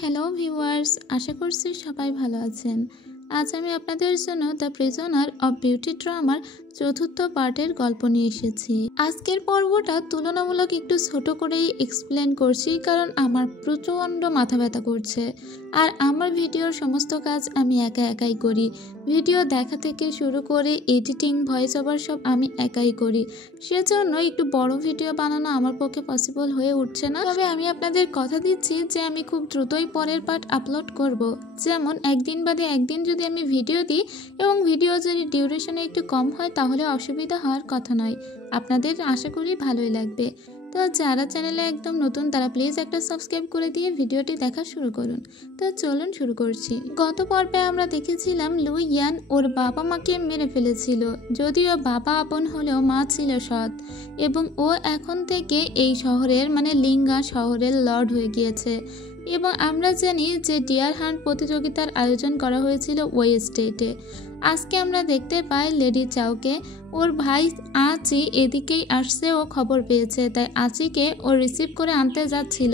Hello viewers, আশা করছি সবাই ভালো আছেন। আজ আমি আপনাদের জন্য দ্য প্রিজনার অফ বিউটি ড্রামার চতুর্থ পার্টের গল্প নিয়ে এসেছি। আজকের পর্বটা তুলনামূলক একটু ছোট করেই এক্সপ্লেন করছি, কারণ আমার প্রচণ্ড মাথা ব্যথা করছে। আর আমার ভিডিওর সমস্ত কাজ আমি একাই করি। ভিডিও দেখা থেকে শুরু করে এডিটিং, ভয়েস ওভার সব আমি একাই করি। সেজন্য একটু বড় ভিডিও বানানো আমার পক্ষে পসিবল হয়ে উঠছে না। তবে আমি আপনাদের কথা দিচ্ছি যে আমি খুব দ্রুতই পরের পার্ট আপলোড করব। যেমন একদিন বাদে একদিন যদি আমি ভিডিও দিই এবং ভিডিও যদি ডিউরেশনে একটু কম হয় তাহলে অসুবিধা হওয়ার কথা নয়। আপনাদের আশা করি ভালোই লাগবে। তো যারা চ্যানেলে একদম নতুন তারা প্লিজ একটা সাবস্ক্রাইব করে দিয়ে ভিডিওটি দেখা শুরু করুন। তো চলুন শুরু করছি। গত পর্বে আমরা দেখেছিলাম লু ইয়ান ওর বাবা মাকে মেরে ফেলেছিল। যদিও বাবা আপন হলেও মা ছিল সৎ, এবং ও এখন থেকে এই শহরের লিঙ্গা শহরের লর্ড হয়ে গিয়েছে। এবং আমরা জানি যে ডিয়ার হান্ট প্রতিযোগিতার আয়োজন করা হয়েছিল ওই স্টেটে। আজকে আমরা দেখতে পাই লেডি চাওকে ওর ভাই আচি এদিকেই আসছে, ও খবর পেয়েছে, তাই আচিকে ও রিসিভ করে আনতে যাচ্ছিল।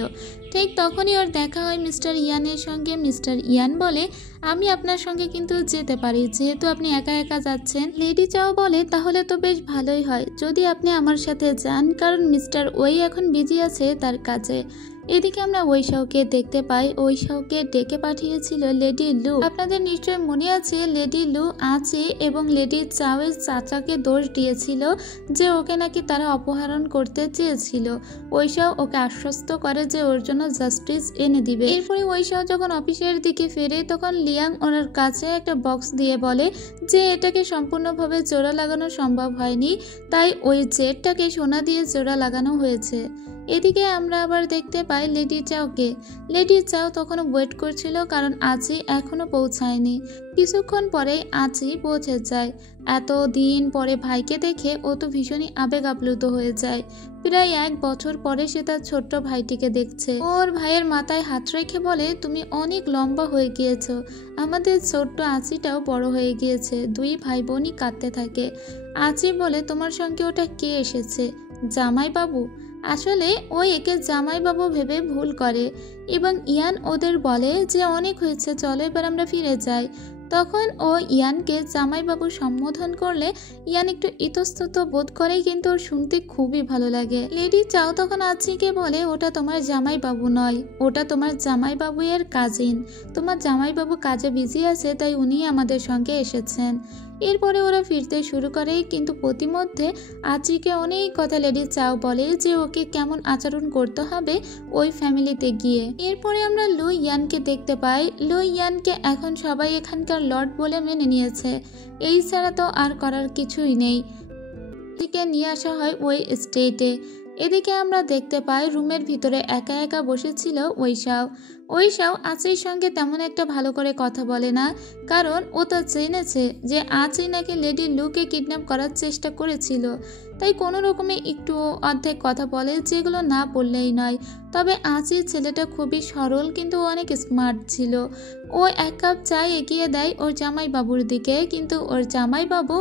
ঠিক তখনই ওর দেখা হয় মিস্টার ইয়ানের সঙ্গে। মিস্টার ইয়ান বলে, আমি আপনার সঙ্গে কিন্তু যেতে পারি, যেহেতু আপনি একা যাচ্ছেন। লেডি চাও বলে, তাহলে তো বেশ ভালোই হয় যদি আপনি আমার সাথে যান, কারণ মিস্টার ওই এখন বিজি আছে তার কাছে। এদিকে আমরা ওইশাওকে দেখতে পাই। ওইশাওকে ডেকে পাঠিয়েছিল লেডি লু। আপনাদের নিশ্চয় মনে আছে লেডি লু আছে এবং লেডি চাওয়ের চাচাকে দোষ দিয়েছিল যে ওকে নাকি তারা অপহরণ করতে চেয়েছিল। ওইশাও ওকে আশ্বস্ত করে যে ওর জন্য জাস্টিস এনে দিবে। এরপরে ওইশাও যখন অফিসের দিকে ফেরে তখন লিয়াং ওনার কাছে একটা বক্স দিয়ে বলে যে এটাকে সম্পূর্ণভাবে জোড়া লাগানো সম্ভব হয়নি, তাই ওই জেটটাকে সোনা দিয়ে জোড়া লাগানো হয়েছে। এদিকে আমরা আবার দেখতে পাই লেডি চাওকে। লেডি চাও তখনও ওয়েট করছিল, কারণ আচি এখনো পৌঁছায়নি। কিছুক্ষণ পরে আচি পৌঁছে যায়। এত দিন পরে ভাইকে দেখে ও তো ভীষণই আবেগ আপ্লুত হয়ে যায়। প্রায় 1 বছর পরে সে তার ছোট্ট ভাইটিকে দেখছে। ওর ভাইয়ের মাথায় হাত রেখে বলে, তুমি অনেক লম্বা হয়ে গিয়েছো, আমাদের ছোট্ট আচিটাও বড় হয়ে গিয়েছে। 2 ভাই বোনই কাঁদতে থাকে। আচি বলে, তোমার সঙ্গে ওটা কে এসেছে? জামাই বাবু? আসলে ও একে জামাইবাবু ভেবে ভুল করে এবং ইয়ান ওদের বলে যে অনেক হয়েছে, চলো এবার আমরা ফিরে যাই। তখন ও ইয়ানকে জামাইবাবু সম্বোধন করলে ইয়ান একটু ইতস্তত বোধ করে, কিন্তু ওর শুনতে খুবই ভালো লাগে। লেডি চাও তখন আচিকে বলে, ওটা তোমার জামাইবাবু নয়, ওটা তোমার জামাইবাবু এর কাজিন। তোমার জামাইবাবু কাজে বিজি আছে, তাই উনি আমাদের সঙ্গে এসেছেন। এরপরে ওরা ফিরতে শুরু করে, কিন্তু প্রতিমধ্যে আচিকে অনেক কথা লেডি চাও বলে যে ওকে কেমন আচরণ করতে হবে ওই ফ্যামিলিতে গিয়ে। এরপরে আমরা লু ইয়ানকে দেখতে পাই। লু ইয়ানকে এখন সবাই এখানকার লর্ড বলে মেনে নিয়েছে, এই ছাড়া তো আর করার কিছুই নেই। এদিকে নিয়ে আসা হয় ওই স্টেটে। এদিকে আমরা দেখতে পাই রুমের ভিতরে একা বসেছিল ওইশাও আচির সঙ্গে তেমন একটা ভালো করে কথা বলে না, কারণ ও তো জেনেছে যে আচি নাকি লেডি লুকে কিডন্যাপ করার চেষ্টা করেছিল। তাই কোনো রকমে একটু অর্ধেক কথা বলে, যেগুলো না বললেই নয়। তবে আচির ছেলেটা খুবই সরল, কিন্তু অনেক স্মার্ট ছিল। ও 1 কাপ চা এগিয়ে দেয় ওর জামাইবাবুর দিকে, কিন্তু ওর জামাইবাবু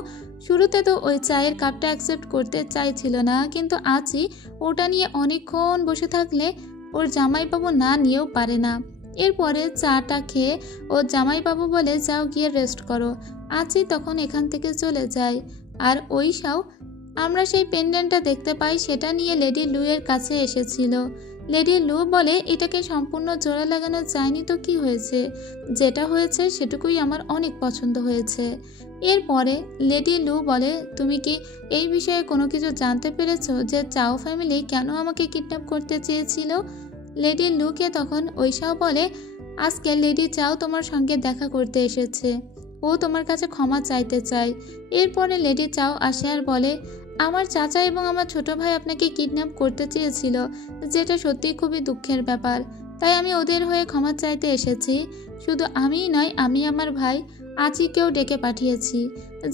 শুরুতে তো ওই চায়ের কাপটা অ্যাকসেপ্ট করতে চাইছিল না, কিন্তু আচি ওটা নিয়ে অনেকক্ষণ বসে থাকলে ওর জামাইবাবু না নিয়েও পারে না। এরপরে চাটা খেয়ে ওর জামাইবাবু বলে, যাও গিয়ে রেস্ট করো। আচি তখন এখান থেকে চলে যায়। আর ওইশাও আমরা সেই পেন্ডেন্টটা দেখতে পাই, সেটা নিয়ে লেডি লু এর কাছে এসেছিল। লেডি লু বলে, এটাকে সম্পূর্ণ জোড়া লাগানো যায়নি তো কি হয়েছে, যেটা হয়েছে সেটুকুই আমার অনেক পছন্দ হয়েছে। এরপরে লেডি লু বলে, তুমি কি এই বিষয়ে কোনো কিছু জানতে পেরেছো যে চাও ফ্যামিলি কেন আমাকে কিডন্যাপ করতে চেয়েছিল? লেডি লুকে তখন ওইশাও বলে, আজকে লেডি চাও তোমার সঙ্গে দেখা করতে এসেছে, ও তোমার কাছে ক্ষমা চাইতে চায়। এরপরে লেডি চাও আসে আর বলে, আমার চাচা এবং আমার ছোট ভাই আপনাকে কিডন্যাপ করতে চেয়েছিল, যেটা সত্যি খুবই দুঃখের ব্যাপার। তাই আমি ওদের হয়ে ক্ষমা চাইতে এসেছি। শুধু আমিই নয়, আমি, আমার ভাই আচিকেও ডেকে পাঠিয়েছি।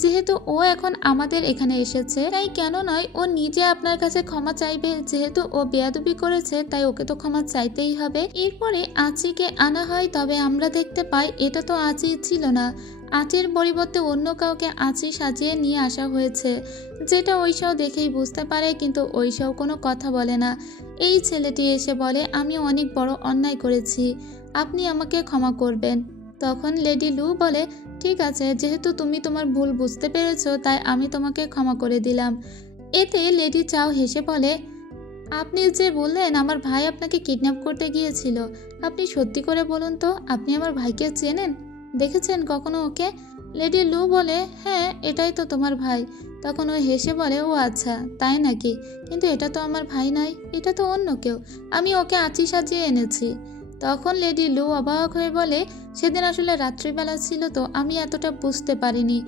যেহেতু ও এখন আমাদের এখানে এসেছে, তাই কেন নয় ও নিজে আপনার কাছে ক্ষমা চাইবে। যেহেতু ও বেয়াদবি করেছে তাই ওকে তো ক্ষমা চাইতেই হবে। এরপরে আচিকে আনা হয়, তবে আমরা দেখতে পাই এটা তো আচি ছিল না। আচির পরিবর্তে অন্য কাউকে আচি সাজিয়ে নিয়ে আসা হয়েছে, যেটা ঐশাও দেখেই বুঝতে পারে, কিন্তু ঐশাও কোনো কথা বলে না। এই ছেলেটি এসে বলে, আমি অনেক বড় অন্যায় করেছি, আপনি আমাকে ক্ষমা করবেন। তখন লেডি লু বলে, ঠিক আছে, যেহেতু তুমি তোমার ভুল বুঝতে পেরেছো তাই আমি তোমাকে ক্ষমা করে দিলাম। এতে লেডি চাও হেসে বলে, আপনি যে বললেন আমার ভাই আপনাকে কিডন্যাপ করতে গিয়েছিল, আপনি সত্যি করে বলুন তো, আপনি আমার ভাইকে চেনেন, দেখেছেন কখনো ওকে? লেডি লু বলে, হ্যাঁ, এটাই তো তোমার ভাই। তখন ও হেসে বলে, ও আচ্ছা, তাই নাকি? কিন্তু এটা তো আমার ভাই নয়, এটা তো অন্য কেউ, আমি ওকে আচি সাজিয়ে এনেছি। তখন লেডি লু অবাক হয়ে বলে, সেদিন আসলে রাত্রিবেলা ছিল তো আমি এতটা বুঝতে পারিনি,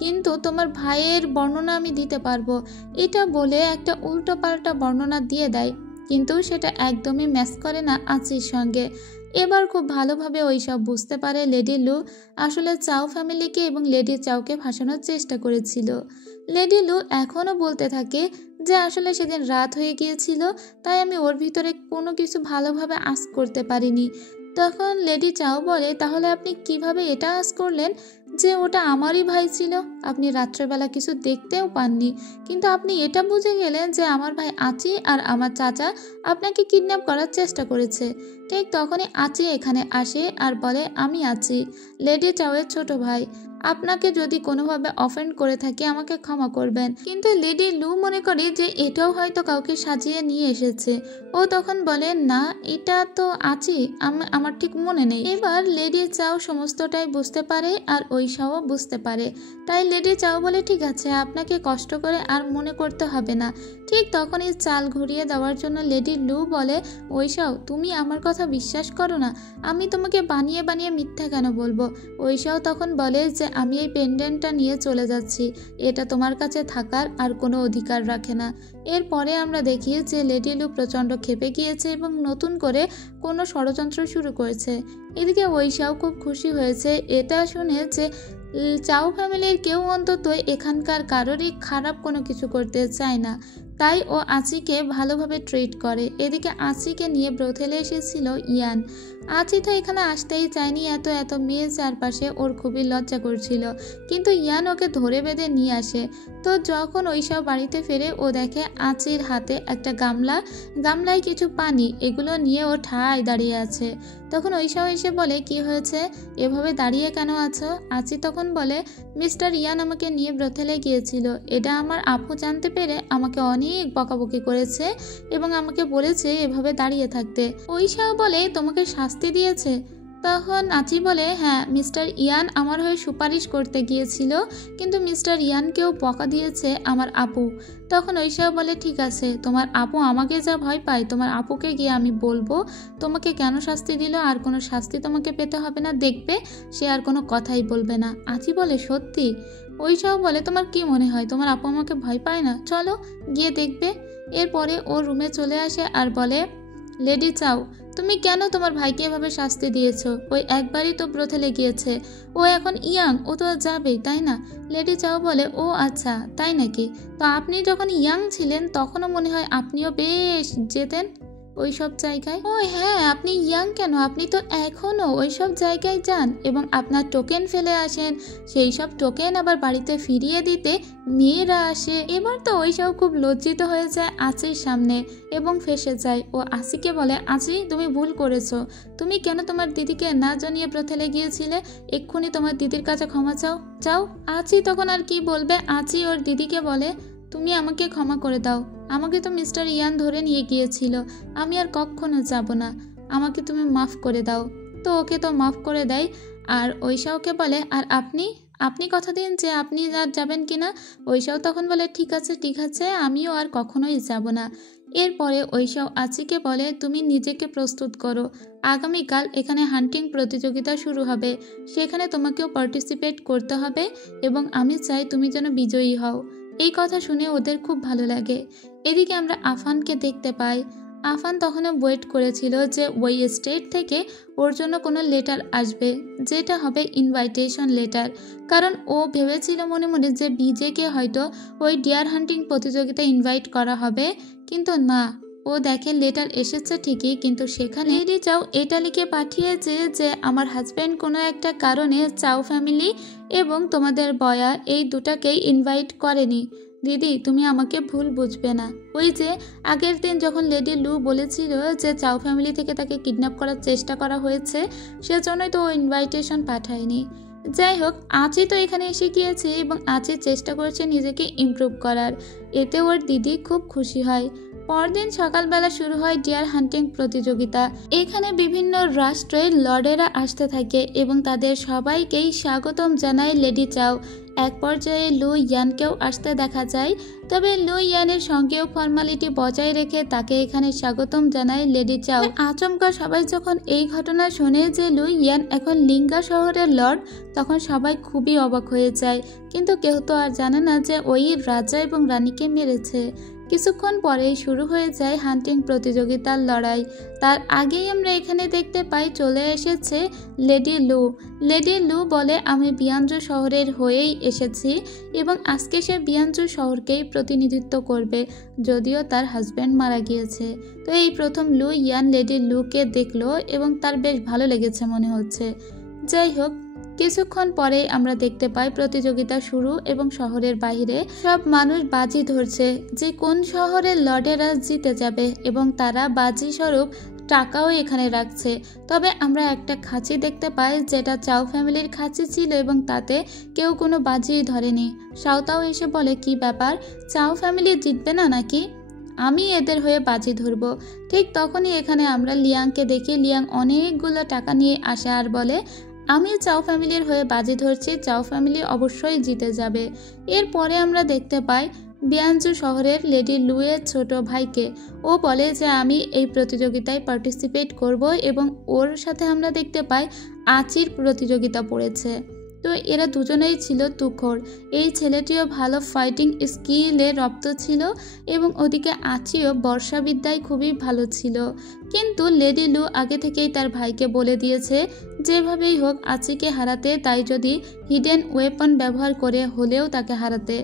কিন্তু তোমার ভাইয়ের বর্ণনা আমি দিতে পারবো। এটা বলে একটা উল্টো পাল্টা বর্ণনা দিয়ে দেয়, কিন্তু সেটা একদমই ম্যাচ করে না আচির সঙ্গে। এবার খুব ভালোভাবে ওই সব বুঝতে পারে লেডি লু আসলে চাও ফ্যামিলিকে এবং লেডি চাওকে ফাঁসানোর চেষ্টা করেছিল। লেডি লু এখনও বলতে থাকে যে আসলে সেদিন রাত হয়ে গিয়েছিল, তাই আমি ওর ভিতরে কোনো কিছু ভালোভাবে আঁচ করতে পারিনি। তখন লেডি চাও বলে, তাহলে আপনি কিভাবে এটা আঁচ করলেন যে ওটা আমারই ভাই ছিল? আপনি রাত্রেবেলা কিছু দেখতেও পাননি, কিন্তু আপনি এটা বুঝে গেলেন যে আমার ভাই আচি আর আমার চাচা আপনাকে কিডন্যাপ করার চেষ্টা করেছে। ঠিক তখনই আচি এখানে আসে আর বলে, আমি আছি লেডি চাওয়ের ছোট ভাই, আপনাকে যদি কোনোভাবে অফেন্ড করে থাকি আমাকে ক্ষমা করবেন। কিন্তু লেডি লু মনে করে যে এটাও হয়তো কাউকে সাজিয়ে নিয়ে এসেছে। ও তখন বলে, না, এটা তো আছি, আমার ঠিক মনে নেই। এবার লেডি চাও সমস্তটাই বুঝতে পারে আর ঐশাও বুঝতে পারে, তাই লেডি চাও বলে, ঠিক আছে, আপনাকে কষ্ট করে আর মনে করতে হবে না। ঠিক তখনই চাল ঘুরিয়ে দেওয়ার জন্য লেডি লু বলে, ঐশাও, তুমি আমার কথা বিশ্বাস করো না, আমি তোমাকে বানিয়ে বানিয়ে মিথ্যা কেন বলবো? ঐশাও তখন বলে যে আমি এই পেন্ডেন্টটা নিয়ে চলে যাচ্ছি, এটা তোমার কাছে থাকার আর কোনো অধিকার রাখে না। এরপরে আমরা দেখি যে লেডি লু প্রচণ্ড ক্ষেপে গিয়েছে এবং নতুন করে কোনো ষড়যন্ত্র শুরু করেছে। এদিকে ঐশাও খুব খুশি হয়েছে এটা শুনে যে চাও ফ্যামিলির কেউ অন্তত এখানকার কারোরই খারাপ কোনো কিছু করতে চায় না, তাই ও আচিকে ভালোভাবে ট্রিট করে। এদিকে আচিকে নিয়ে ব্রথেলে এসেছিল ইয়ান। আচি তো এখানে আসতেই চায়নি, এত এত মেয়ে চারপাশে, ওর খুবই লজ্জা করছিল, কিন্তু ইয়ান ওকে ধরে বেঁধে নিয়ে আসে। তো যখন ওইসব বাড়িতে ফেরে ও দেখে আচির হাতে একটা গামলায় কিছু পানি, এগুলো নিয়ে ও ঠায় দাঁড়িয়ে আছে। তখন ঐশাও এসে বলে, কি হয়েছে, এভাবে দাঁড়িয়ে কেন আছো? আচি তখন বলে, মিস্টার ইয়ান আমাকে নিয়ে ব্রথেলে গিয়েছিল, এটা আমার আপু জানতে পেরে আমাকে অনেক বকাবকি করেছে এবং আমাকে বলেছে এভাবে দাঁড়িয়ে থাকতে। ঐশাও বলে, তোমাকে শাস্তি দিয়েছে? তখন আচি বলে, হ্যাঁ, মিস্টার ইয়ান আমার হয়ে সুপারিশ করতে গিয়েছিল, কিন্তু মিস্টার ইয়ানকেও বকা দিয়েছে আমার আপু। তখন ঐশাও বলে, ঠিক আছে, তোমার আপু আমাকে যা ভয় পায়, তোমার আপুকে গিয়ে আমি বলবো তোমাকে কেন শাস্তি দিল, আর কোনো শাস্তি তোমাকে পেতে হবে না, দেখবে সে আর কোনো কথাই বলবে না। আচি বলে, সত্যি? ঐশাও বলে, তোমার কি মনে হয় তোমার আপু আমাকে ভয় পায় না? চলো গিয়ে দেখবে। এরপরে ও রুমে চলে আসে আর বলে, লেডি চাও, তুমি কেন তোমার ভাইকে এভাবে শাস্তি দিয়েছো? ওই একবারই তো ব্রথেলে গিয়েছে, ও এখন ইয়াং, ও তো যাবেই, তাই না? লেডি চাও বলে, ও আচ্ছা, তাই নাকি? তো আপনি যখন ইয়াং ছিলেন তখনও মনে হয় আপনিও বেশ যেতেন ওই সব জায়গায়। ও হ্যাঁ, আপনি ইয়াং কেন, আপনি তো এখনও ওই সব জায়গায় যান এবং আপনার টোকেন ফেলে আসেন, সেই সব টোকেন আবার বাড়িতে ফিরিয়ে দিতে মেয়েরা আসে। এবার তো ওইসব খুব লজ্জিত হয়ে যায় আচির সামনে এবং ফেসে যায়। ও আচিকে বলে, আচি, তুমি ভুল করেছো, তুমি কেন তোমার দিদিকে না জানিয়ে ব্রথেলে গিয়েছিলে? এক্ষুনি তোমার দিদির কাছে ক্ষমা চাও। আচি তখন আর কি বলবে। আচি ওর দিদিকে বলে, তুমি আমাকে ক্ষমা করে দাও, আমাকে তো মিস্টার ইয়ান ধরে নিয়ে গিয়েছিল, আমি আর কখনো যাব না, আমাকে তুমি মাফ করে দাও। তো ওকে তো মাফ করে দেয়। আর ঐশাওকে বলে, আর আপনি কথা দিন যে আপনি আর যাবেন কিনা? ঐশাও তখন বলে, ঠিক আছে, আমিও আর কখনোই যাব না। এরপরে ঐশাও আচিকে বলে, তুমি নিজেকে প্রস্তুত করো, আগামীকাল এখানে হান্টিং প্রতিযোগিতা শুরু হবে, সেখানে তোমাকেও পার্টিসিপেট করতে হবে এবং আমি চাই তুমি যেন বিজয়ী হও। এই কথা শুনে ওদের খুব ভালো লাগে। এদিকে আমরা আফানকে দেখতে পাই। আফান তখনও ওয়েট করেছিল যে ওই স্টেট থেকে ওর জন্য কোনো লেটার আসবে, যেটা হবে ইনভাইটেশন লেটার। কারণ ও ভেবেছিল মনে মনে যে বিজেকে হয়তো ওই ডিয়ার হান্টিং প্রতিযোগিতায় ইনভাইট করা হবে, কিন্তু না, ও দেখে লেটার এসেছে ঠিকই, কিন্তু সেখানে লেডি চাও এটা লিখে পাঠিয়েছে যে আমার হাজব্যান্ড কোনো একটা কারণে চাও ফ্যামিলি এবং তোমাদের বয়া এই দুটাকেই ইনভাইট করেনি। দিদি, তুমি আমাকে ভুল বুঝবে না। ওই যে আগের দিন যখন লেডি লু বলেছিল যে চাও ফ্যামিলি থেকে তাকে কিডন্যাপ করার চেষ্টা করা হয়েছে, সেজন্যই তো ও ইনভাইটেশন পাঠায়নি। যাই হোক, আঁচি তো এখানে এসে গিয়েছে এবং আঁচি চেষ্টা করছে নিজেকে ইমপ্রুভ করার, এতে ওর দিদি খুব খুশি হয়। পরদিন সকালবেলা শুরু হয় ডিয়ার হান্টিং প্রতিযোগিতা। এখানে বিভিন্ন রাষ্ট্রের লর্ডেরা আসতে থাকে এবং তাদের সবাইকেই স্বাগতম জানায় লেডি চাও। এক পর্যায়ে লু ইয়ানকেও আসতে দেখা যায়, তবে লু ইয়ানের সঙ্গেও ফর্মালিটি বজায় রেখে তাকে এখানে স্বাগতম জানায় লেডি চাও। আচমকা সবাই যখন এই ঘটনা শোনে যে লু ইয়ান এখন লিঙ্গা শহরের লর্ড, তখন সবাই খুবই অবাক হয়ে যায়, কিন্তু কেউ তো আর জানে না যে ওই রাজা এবং রানীকে মেরেছে। কিছুক্ষণ পরেই শুরু হয়ে যায় হান্টিং প্রতিযোগিতার লড়াই। তার আগেই আমরা এখানে দেখতে পাই চলে এসেছে লেডি লু। লেডি লু বলে আমি বিয়ানজু শহরের হয়েই এসেছি এবং আজকে সে বিয়ানজু শহরকেই প্রতিনিধিত্ব করবে, যদিও তার হাজব্যান্ড মারা গিয়েছে। তো এই প্রথম লু ইয়ান লেডি লুকে দেখলো এবং তার বেশ ভালো লেগেছে মনে হচ্ছে। যাই হোক, কিছুক্ষণ পরে আমরা দেখতে পাই প্রতিযোগিতা শুরু এবং শহরের বাইরে সব মানুষ বাজি ধরছে যে কোন শহরের লর্ডেরা জিতে যাবে এবং তারা বাজি স্বরূপ টাকাও এখানে রাখছে। তবে আমরা একটা খাঁচি দেখতে পাই যেটা চাও ফ্যামিলির খাঁচি ছিল এবং তাতে কেউ কোনো বাজি ধরেনি। সাউতাও এসে বলে, কি ব্যাপার, চাও ফ্যামিলি জিতবে না নাকি? আমি এদের হয়ে বাজি ধরবো। ঠিক তখনই এখানে আমরা লিয়াংকে দেখি। লিয়াং অনেকগুলো টাকা নিয়ে আসে আর বলে, আমি চাও ফ্যামিলির হয়ে বাজি ধরছি, চাও ফ্যামিলি অবশ্যই জিতে যাবে। এরপরে আমরা দেখতে পাই বিয়ানজু শহরের লেডি লুয়ের ছোট ভাইকে। ও বলে যে আমি এই প্রতিযোগিতায় পার্টিসিপেট করব এবং ওর সাথে আমরা দেখতে পাই আঁচির প্রতিযোগিতা পড়েছে। তো এরা দুজনেই ছিল তুখোড়। এই ছেলেটিও ভালো ফাইটিং স্কিলে রপ্ত ছিল এবং ওদিকে আঁচিও বর্ষাবিদ্যায় খুবই ভালো ছিল। কিন্তু লেডি লু আগে থেকেই তার ভাইকে বলে দিয়েছে যেভাবেই হোক আঁচিকে হারাতে, তাই যদি হিডেন ওয়েপন ব্যবহার করে হলেও তাকে হারাতে।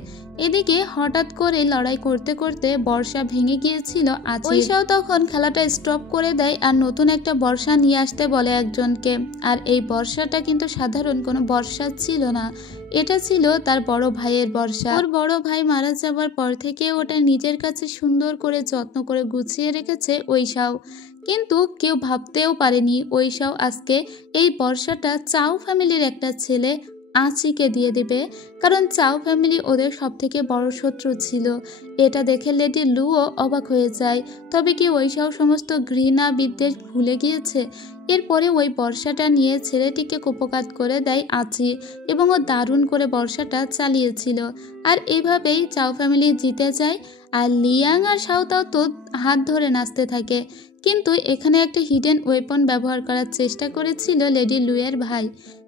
এদিকে হঠাৎ করে লড়াই করতে করতে বর্ষা ভেঙে গিয়েছিল আঁচির। ওইসাও তখন খেলাটা স্টপ করে দেয় আর নতুন একটা বর্ষা নিয়ে আসতে বলে একজনকে। আর এই বর্ষাটা কিন্তু সাধারণ কোনো বর্ষা ছিল না, এটা ছিল তার বড় ভাইয়ের বর্ষা। ওর বড় ভাই মারা যাবার পর থেকে ওটা নিজের কাছে সুন্দর করে যত্ন করে গুছিয়ে রেখেছে ওইসাও। কিন্তু কেউ ভাবতেও পারেনি ওইসাও আজকে এই বর্ষাটা চাও ফ্যামিলির একটা ছেলে আঁচিকে দিয়ে দিবে, কারণ চাও ফ্যামিলি ওদের সব থেকে বড় শত্রু ছিল। এটা দেখে লেডি লুও অবাক হয়ে যায়। তবে কি ওইসাও সমস্ত ঘৃণা বিদ্বেষ ভুলে গিয়েছে? এরপরে ওই বর্ষাটা নিয়ে ছেলেটিকে কুপকাত করে দেয় আঁচি এবং ও দারুণ করে বর্ষাটা চালিয়েছিল। আর এইভাবেই চাও ফ্যামিলি জিতে যায়। আর লিয়াং আর সাউতাও তো হাত ধরে নাচতে থাকে। কিন্তু এখানে একটা হিডেন ওয়েপন ব্যবহার করার চেষ্টা করেছিল লেডি লুয়ের ভাই,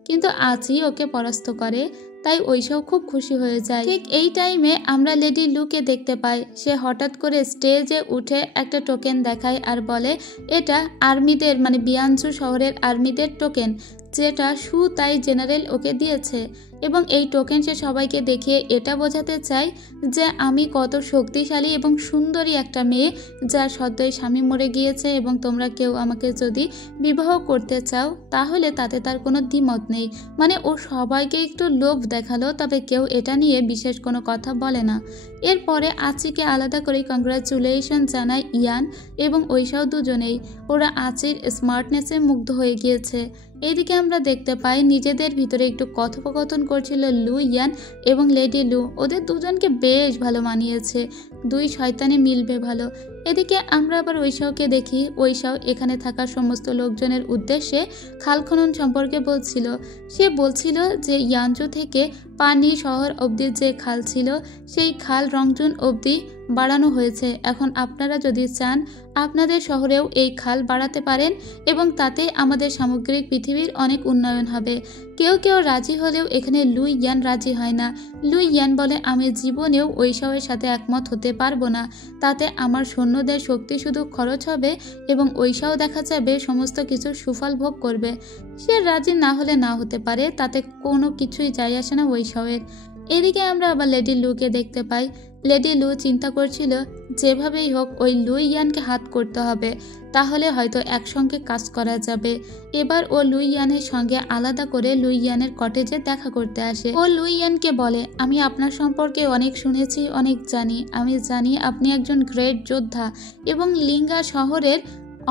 কিন্তু আঁচি ওকে পরাস্ত করে, তাই ওইসব খুব খুশি হয়ে যায়। ঠিক এই টাইমে আমরা লেডি লুকে দেখতে পাই। সে হঠাৎ করে স্টেজে উঠে একটা টোকেন দেখায় আর বলে এটা আর্মিদের, মানে বিয়ানজু শহরের আর্মিদের টোকেন, যেটা সু তাই জেনারেল ওকে দিয়েছে। এবং এই টোকেন সে সবাইকে দেখিয়ে এটা বোঝাতে চায় যে আমি কত শক্তিশালী এবং সুন্দরী একটা মেয়ে, যার সদ্যই স্বামী মরে গিয়েছে, এবং তোমরা কেউ আমাকে যদি বিবাহ করতে চাও তাহলে তাতে তার কোনো দ্বিমত নেই। মানে ও সবাইকে একটু লোভ দেখালো, তবে কেউ এটা নিয়ে বিশেষ কোনো কথা বলে না। এরপরে আঁচিকে আলাদা করে কংগ্রাচুলেশন জানায় ইয়ান এবং ওইসাও দুজনেই। ওরা আঁচির স্মার্টনেসে মুগ্ধ হয়ে গিয়েছে। এদিকে আমরা দেখতে পাই নিজেদের ভিতরে একটু কথোপকথন করছিল লু ইয়ান এবং লেডি লু। ওদের দুজনকে বেশ ভালো মানিয়েছে, দুই শয়তানে মিলবে ভালো। এদিকে আমরা আবার ওইসাওকে দেখি। ওইসাও এখানে থাকা সমস্ত লোকজনের উদ্দেশ্যে খাল খনন সম্পর্কে বলছিল। সে বলছিল যে ইয়ানজু থেকে পানি শহর অবধি যে খাল ছিল সেই খাল রংজুন অবধি বাড়ানো হয়েছে। এখন আপনারা যদি চান আপনাদের শহরেও এই খাল বাড়াতে পারেন এবং তাতে আমাদের সামগ্রিক পৃথিবীর অনেক উন্নয়ন হবে। কেউ কেউ রাজি হলেও এখানে লুই ইয়ান রাজি হয় না। লুই ইয়ান বলে, আমি জীবনেও ঐশাওয়ের সাথে একমত হতে পারবো না। তাতে আমার সৈন্যদের শক্তি শুধু খরচ হবে এবং ঐশাও দেখা যাবে সমস্ত কিছুর সুফল ভোগ করবে। সে রাজি না হলে না হতে পারে, তাতে কোনো কিছুই যায় আসে না ঐশাওয়ের। এদিকে আমরা আবার লেডি লুকে দেখতে পাই। লেডি লু চিন্তা করছিল যেভাবেই হোক ওই লুই ইয়ানকে হাত করতে হবে, তাহলে হয়তো একসঙ্গে কাজ করা যাবে। এবার ও লুই ইয়ানের সঙ্গে আলাদা করে লুই ইয়ানের কটেজে দেখা করতে আসে। ও লুই ইয়ানকে বলে, আমি আপনার সম্পর্কে অনেক শুনেছি, অনেক জানি। আমি জানি আপনি একজন গ্রেট যোদ্ধা এবং লিঙ্গা শহরের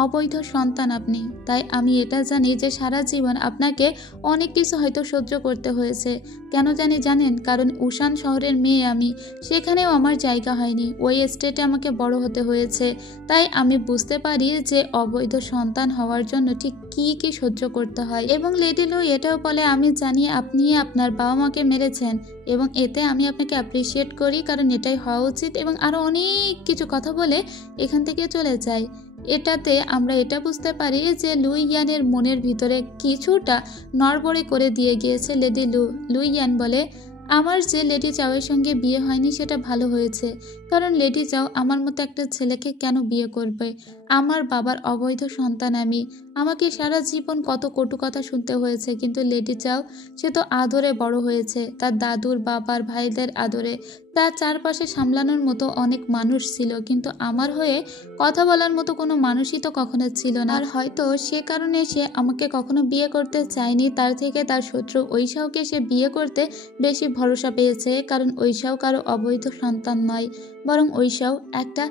অবৈধ সন্তান আপনি। তাই আমি এটা জানি যে সারা জীবন আপনাকে অনেক কিছু হয়তো সহ্য করতে হয়েছে। কেন জানেন? কারণ উসান শহরের মেয়ে আমি, সেখানেও আমার জায়গা হয়নি। ওই স্টেটে আমাকে বড় হতে হয়েছে। তাই আমি বুঝতে পারি যে অবৈধ সন্তান হওয়ার জন্য ঠিক কি সহ্য করতে হয়। এবং লেডি লু এটাও বলে, আমি জানি আপনি আপনার বাবা মাকে মেরেছেন এবং এতে আমি আপনাকে অ্যাপ্রিসিয়েট করি, কারণ এটাই হওয়া উচিত। এবং আরও অনেক কিছু কথা বলে এখান থেকে চলে যায়। এটাতে আমরা এটা বুঝতে পারি যে লুই ইয়ানের মনের ভিতরে কিছুটা নড়বড়ে করে দিয়ে গিয়েছে লেডি লু। লুই ইয়ান বলে, আমার যে লেডি চাওয়ের সঙ্গে বিয়ে হয়নি সেটা ভালো হয়েছে, কারণ লেডি চাও আমার মতো একটা ছেলেকে কেন বিয়ে করবে? আমার বাবার অবৈধ সন্তান আমি। আমাকে সারা জীবন কত কটু কথা শুনতে হয়েছে, কিন্তু লেডি চাও সে তো আদরে বড় হয়েছে, তার দাদুর বাবার ভাইদের আদরে। তার চারপাশে সামলানোর মতো অনেক মানুষ ছিল, কিন্তু আমার হয়ে কথা বলার মতো কোনো মানুষই তো কখনো ছিল না। আর হয়তো সে কারণে সে আমাকে কখনো বিয়ে করতে চায়নি। তার থেকে তার শত্রু ঐশাওকে সে বিয়ে করতে বেশি ভরসা পেয়েছে, কারণ ঐশাও কারো অবৈধ সন্তান নয়, বরং ঐশাও একটা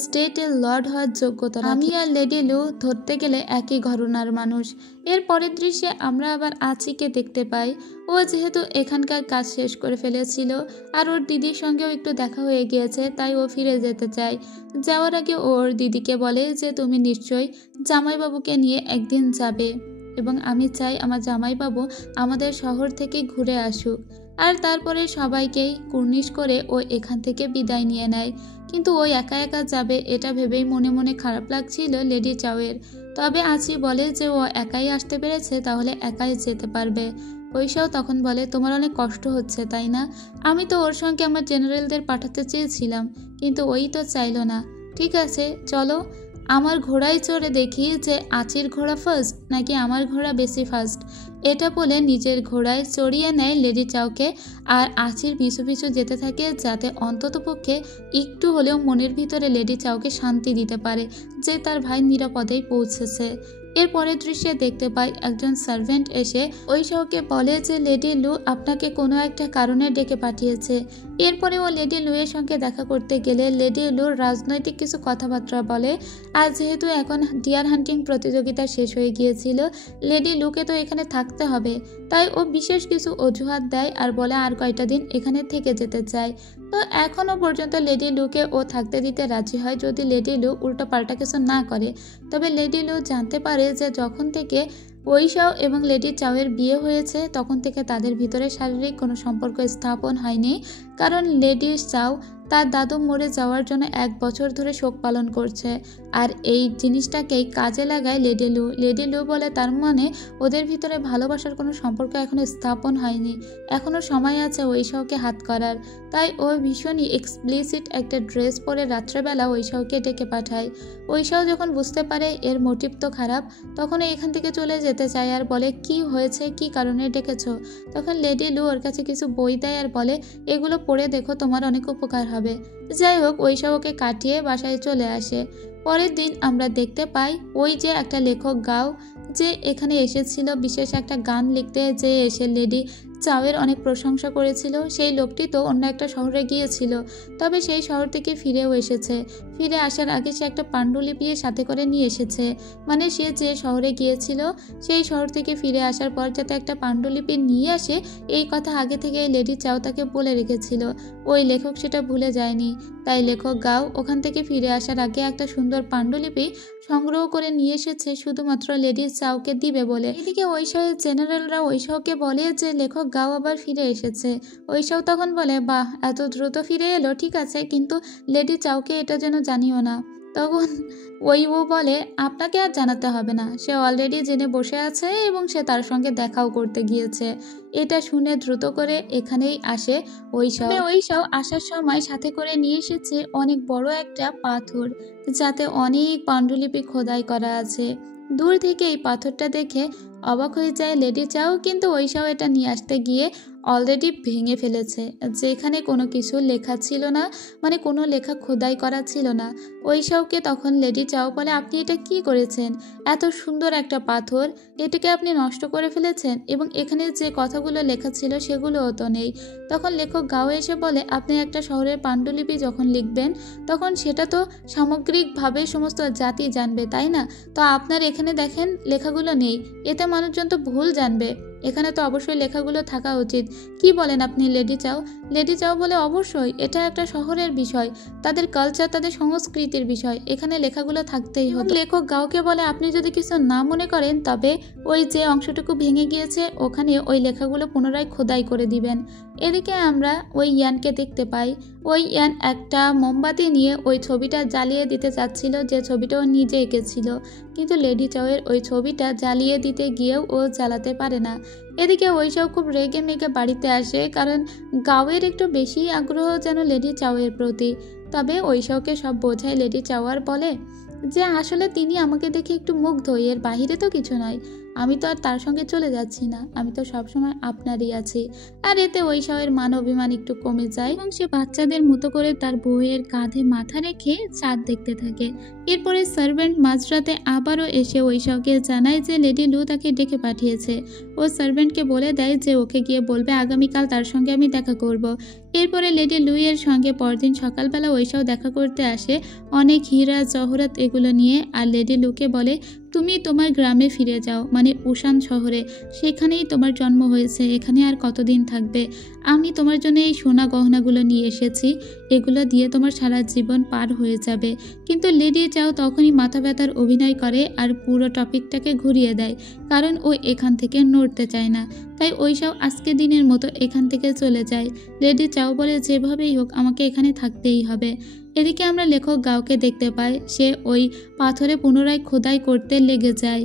স্টেটের লর্ড হওয়ার যোগ্যতা। আমি আর লেডি লু ধরতে গেলে একই ঘরানার মানুষ। এর পরের দৃশ্যে আমরা আবার আচিকে দেখতে পাই। ও যেহেতু এখানকার কাজ শেষ করে ফেলেছিল আর ওর দিদির সঙ্গেও একটু দেখা হয়ে গিয়েছে, তাই ও ফিরে যেতে চায়। যাওয়ার আগে ওর দিদিকে বলে যে তুমি নিশ্চয়ই জামাইবাবুকে নিয়ে একদিন যাবে এবং আমি চাই আমার জামাইবাবু আমাদের শহর থেকে ঘুরে আসুক। আর তারপরে সবাইকেই কুর্নিশ করে ও এখান থেকে বিদায় নিয়ে নেয়। কিন্তু ও একা একা যাবে এটা ভেবেই মনে মনে খারাপ লাগছিল লেডি চাওয়ের। তবে আচি বলে যে ও একাই আসতে পেরেছে, তাহলে একাই যেতে পারবে। ঐশাও তখন বলে, তোমার অনেক কষ্ট হচ্ছে তাই না? আমি তো ওর সঙ্গে আমার জেনারেলদের পাঠাতে চেয়েছিলাম, কিন্তু ওই তো চাইলো না। ঠিক আছে, চলো আমার ঘোড়ায় চড়ে দেখি যে আচির ঘোড়া ফার্স্ট নাকি আমার ঘোড়া বেশি ফার্স্ট। এটা বলে নিজের ঘোড়ায় চড়িয়ে নেয় লেডি চাওকে আর আচির পিছু পিছু যেতে থাকে, যাতে অন্ততপক্ষে একটু হলেও মনের ভিতরে লেডি চাওকে শান্তি দিতে পারে যে তার ভাই নিরাপদেই পৌঁছেছে। এর পরের দৃশ্যে দেখতে পাই একজন সার্ভেন্ট এসে ঐশাওকে বলে যে লেডি লু আপনাকে কোনো একটা কারণে ডেকে পাঠিয়েছে। এরপরে ও লেডি লুয়ের সঙ্গে দেখা করতে গেলে লেডি লুর রাজনৈতিক কিছু কথাবার্তা বলে। আর যেহেতু এখন ডিয়ার হান্টিং প্রতিযোগিতা শেষ হয়ে গিয়েছিল, লেডি লুকে তো এখানে থাকতে হবে, তাই ও বিশেষ কিছু অজুহাত দেয় আর বলে আর কয়টা দিন এখানে থেকে যেতে চায়। তো এখনও পর্যন্ত লেডি লুকে ও থাকতে দিতে রাজি হয়, যদি লেডি লু উল্টো পাল্টা কিছু না করে। তবে লেডি লু জানতে পারে যে যখন থেকে ঐশাও এবং লেডি চাওয়ের বিয়ে হয়েছে তখন থেকে তাদের ভিতরে শারীরিক কোনো সম্পর্ক স্থাপন হয়নি, কারণ লেডি চাও তার দাদু মরে যাওয়ার জন্য 1 বছর ধরে শোক পালন করছে। আর এই জিনিসটাকেই কাজে লাগায় লেডি লু। লেডি লু বলে তার মানে ওদের ভিতরে ভালোবাসার কোনো সম্পর্ক এখনো স্থাপন হয়নি, এখনো সময় আছে ঐশাওকে হাত করার। তাই ও ভীষণই এক্সপ্লিসিট একটা ড্রেস পরে রাত্রেবেলা ঐশাওকে ডেকে পাঠায়। ঐশাও যখন বুঝতে পারে এর মোটিভ তো খারাপ, তখন এখান থেকে চলে যেতে চায় আর বলে কি হয়েছে, কি কারণে ডেকেছো? তখন লেডি লু ওর কাছে কিছু বই দেয় আর বলে এগুলো পড়ে দেখো, তোমার অনেক উপকার হবে। যাই হোক, ঐশাও ওকে কাটিয়ে বাসায় চলে আসে। পরের দিন আমরা দেখতে পাই ওই যে একটা লেখক গাও যে এখানে এসেছিল বিশেষ একটা গান লিখতে, যে এসে লেডি চাওয়ের অনেক প্রশংসা করেছিল, সেই লোকটি তো অন্য একটা শহরে গিয়েছিল, তবে সেই শহর থেকে ফিরেও এসেছে। ফিরে আসার আগে সে একটা পাণ্ডুলিপি সাথে করে নিয়ে এসেছে, মানে সে যে শহরে গিয়েছিল সেই শহর থেকে ফিরে আসার পর যাতে একটা পাণ্ডুলিপি নিয়ে আসে, এই কথা আগে থেকে লেডি চাও তাকে বলে রেখেছিল। ওই লেখক সেটা ভুলে যায়নি, তাই লেখক গাও ওখান থেকে ফিরে আসার আগে একটা সুন্দর পাণ্ডুলিপি সংগ্রহ করে নিয়ে এসেছে শুধুমাত্র লেডি চাওকে দিবে বলে। এদিকে ঐশাওয়ের জেনারেলরা ঐশাওকে বলে যে লেখক গাও আবার ফিরে এসেছে। ঐশাও তখন বলে, বাহ, এত দ্রুত ফিরে এলো, ঠিক আছে, কিন্তু লেডি চাওকে এটা যেন জানিও না। তখন ও বলে, আপনাকে আর জানাতে হবে না, সে অলরেডি জেনে বসে আছে এবং সে তার সঙ্গে দেখাও করতে গিয়েছে। এটা শুনে দ্রুত করে এখানেই আসে ঐশাও আসার সময় সাথে করে নিয়ে এসেছে অনেক বড় একটা পাথর, যাতে অনেক পাণ্ডুলিপি খোদাই করা আছে। দূর থেকে এই পাথরটা দেখে অবাক হয়ে যায় লেডি চাও, কিন্তু ঐশাও এটা নিয়ে আসতে গিয়ে অলরেডি ভেঙে ফেলেছে। যেখানে কোনো কিছু লেখা ছিল না, মানে কোনো লেখা খোদাই করা ছিল না। ঐশাওকে তখন লেডি চাও বলে, আপনি এটা কি করেছেন? এত সুন্দর একটা পাথর, এটাকে আপনি নষ্ট করে ফেলেছেন, এবং এখানে যে কথাগুলো লেখা ছিল সেগুলোও তো নেই। তখন লেখক গাও এসে বলে, আপনি একটা শহরের পাণ্ডুলিপি যখন লিখবেন তখন সেটা তো সামগ্রিকভাবে সমস্ত জাতি জানবে, তাই না? তো আপনার এখানে দেখেন লেখাগুলো নেই, এতে মানুষজন তো ভুল জানবে। এখানে তো অবশ্যই লেখাগুলো থাকা উচিত। কি বলেন আপনি লেডি চাও? লেডি চাও বলে, অবশ্যই এটা একটা শহরের বিষয়, তাদের কালচার, তাদের সংস্কৃতির বিষয়, এখানে লেখাগুলো থাকতেই হতো। লেখক গাওকে বলে, আপনি যদি কিছু না মনে করেন তবে ওই যে অংশটুকু ভেঙে গিয়েছে ওখানে ওই লেখাগুলো পুনরায় খোদাই করে দিবেন। এদিকে আমরা ওই ইয়ানকে দেখতে পাই। ওই ইয়ান একটা মোমবাতি নিয়ে ওই ছবিটা জ্বালিয়ে দিতে চাচ্ছিল, যে ছবিটা ও নিজে এঁকেছিল, কিন্তু লেডি চাওয়ের ওই ছবিটা জ্বালিয়ে দিতে গিয়েও ও জ্বালাতে পারে না। এদিকে ঐশাও খুব রেগে মেগে বাড়িতে আসে, কারণ গাওয়ের একটু বেশি আগ্রহ যেন লেডি চাওয়ের প্রতি। তবে ঐশাওকে সব বোঝায় লেডি চাওয়ার বলে যে আসলে তিনি আমাকে দেখে একটু মুগ্ধ, এর বাহিরে তো কিছু নয়, আমি তো আর তার সঙ্গে চলে যাচ্ছি না, আমি তো সবসময় আপনারই আছি। আর এতে ঐশাওয়ের মান অভিমান একটু কমে যায় এবং সে বাচ্চাদের মতো করে তার বউয়ের কাঁধে মাথা রেখে চাঁদ দেখতে থাকে। এরপরে সার্ভেন্ট মাঝরাতে আবারও এসে ঐশাওকে জানায় যে লেডি লু তাকে ডেকে পাঠিয়েছে। ও সার্ভেন্টকে বলে দেয় যে ওকে গিয়ে বলবে আগামীকাল তার সঙ্গে আমি দেখা করব। এরপরে লেডি লুইয়ের সঙ্গে পরদিন সকালবেলা ঐশাও দেখা করতে আসে অনেক হীরা জহরত এগুলো নিয়ে। আর লেডি লুকে বলে, তুমি তোমার গ্রামে ফিরে যাও, মানে উশান শহরে, সেখানেই তোমার জন্ম হয়েছে, এখানে আর কতদিন থাকবে? আমি তোমার জন্য এই সোনা গহনাগুলো নিয়ে এসেছি, এগুলো দিয়ে তোমার সারা জীবন পার হয়ে যাবে। কিন্তু লেডি চাও তখনই মাথা ব্যথার অভিনয় করে আর পুরো টপিকটাকে ঘুরিয়ে দেয়, কারণ ও এখান থেকে নড়তে চায় না। তাই ঐশাও আজকে দিনের মতো এখান থেকে চলে যায়। লেডি চাও বলে, যেভাবেই হোক আমাকে এখানে থাকতেই হবে। এদিকে আমরা লেখক গাওকে দেখতে পাই, সে ওই পাথরে পুনরায় খোদাই করতে লেগে যায়।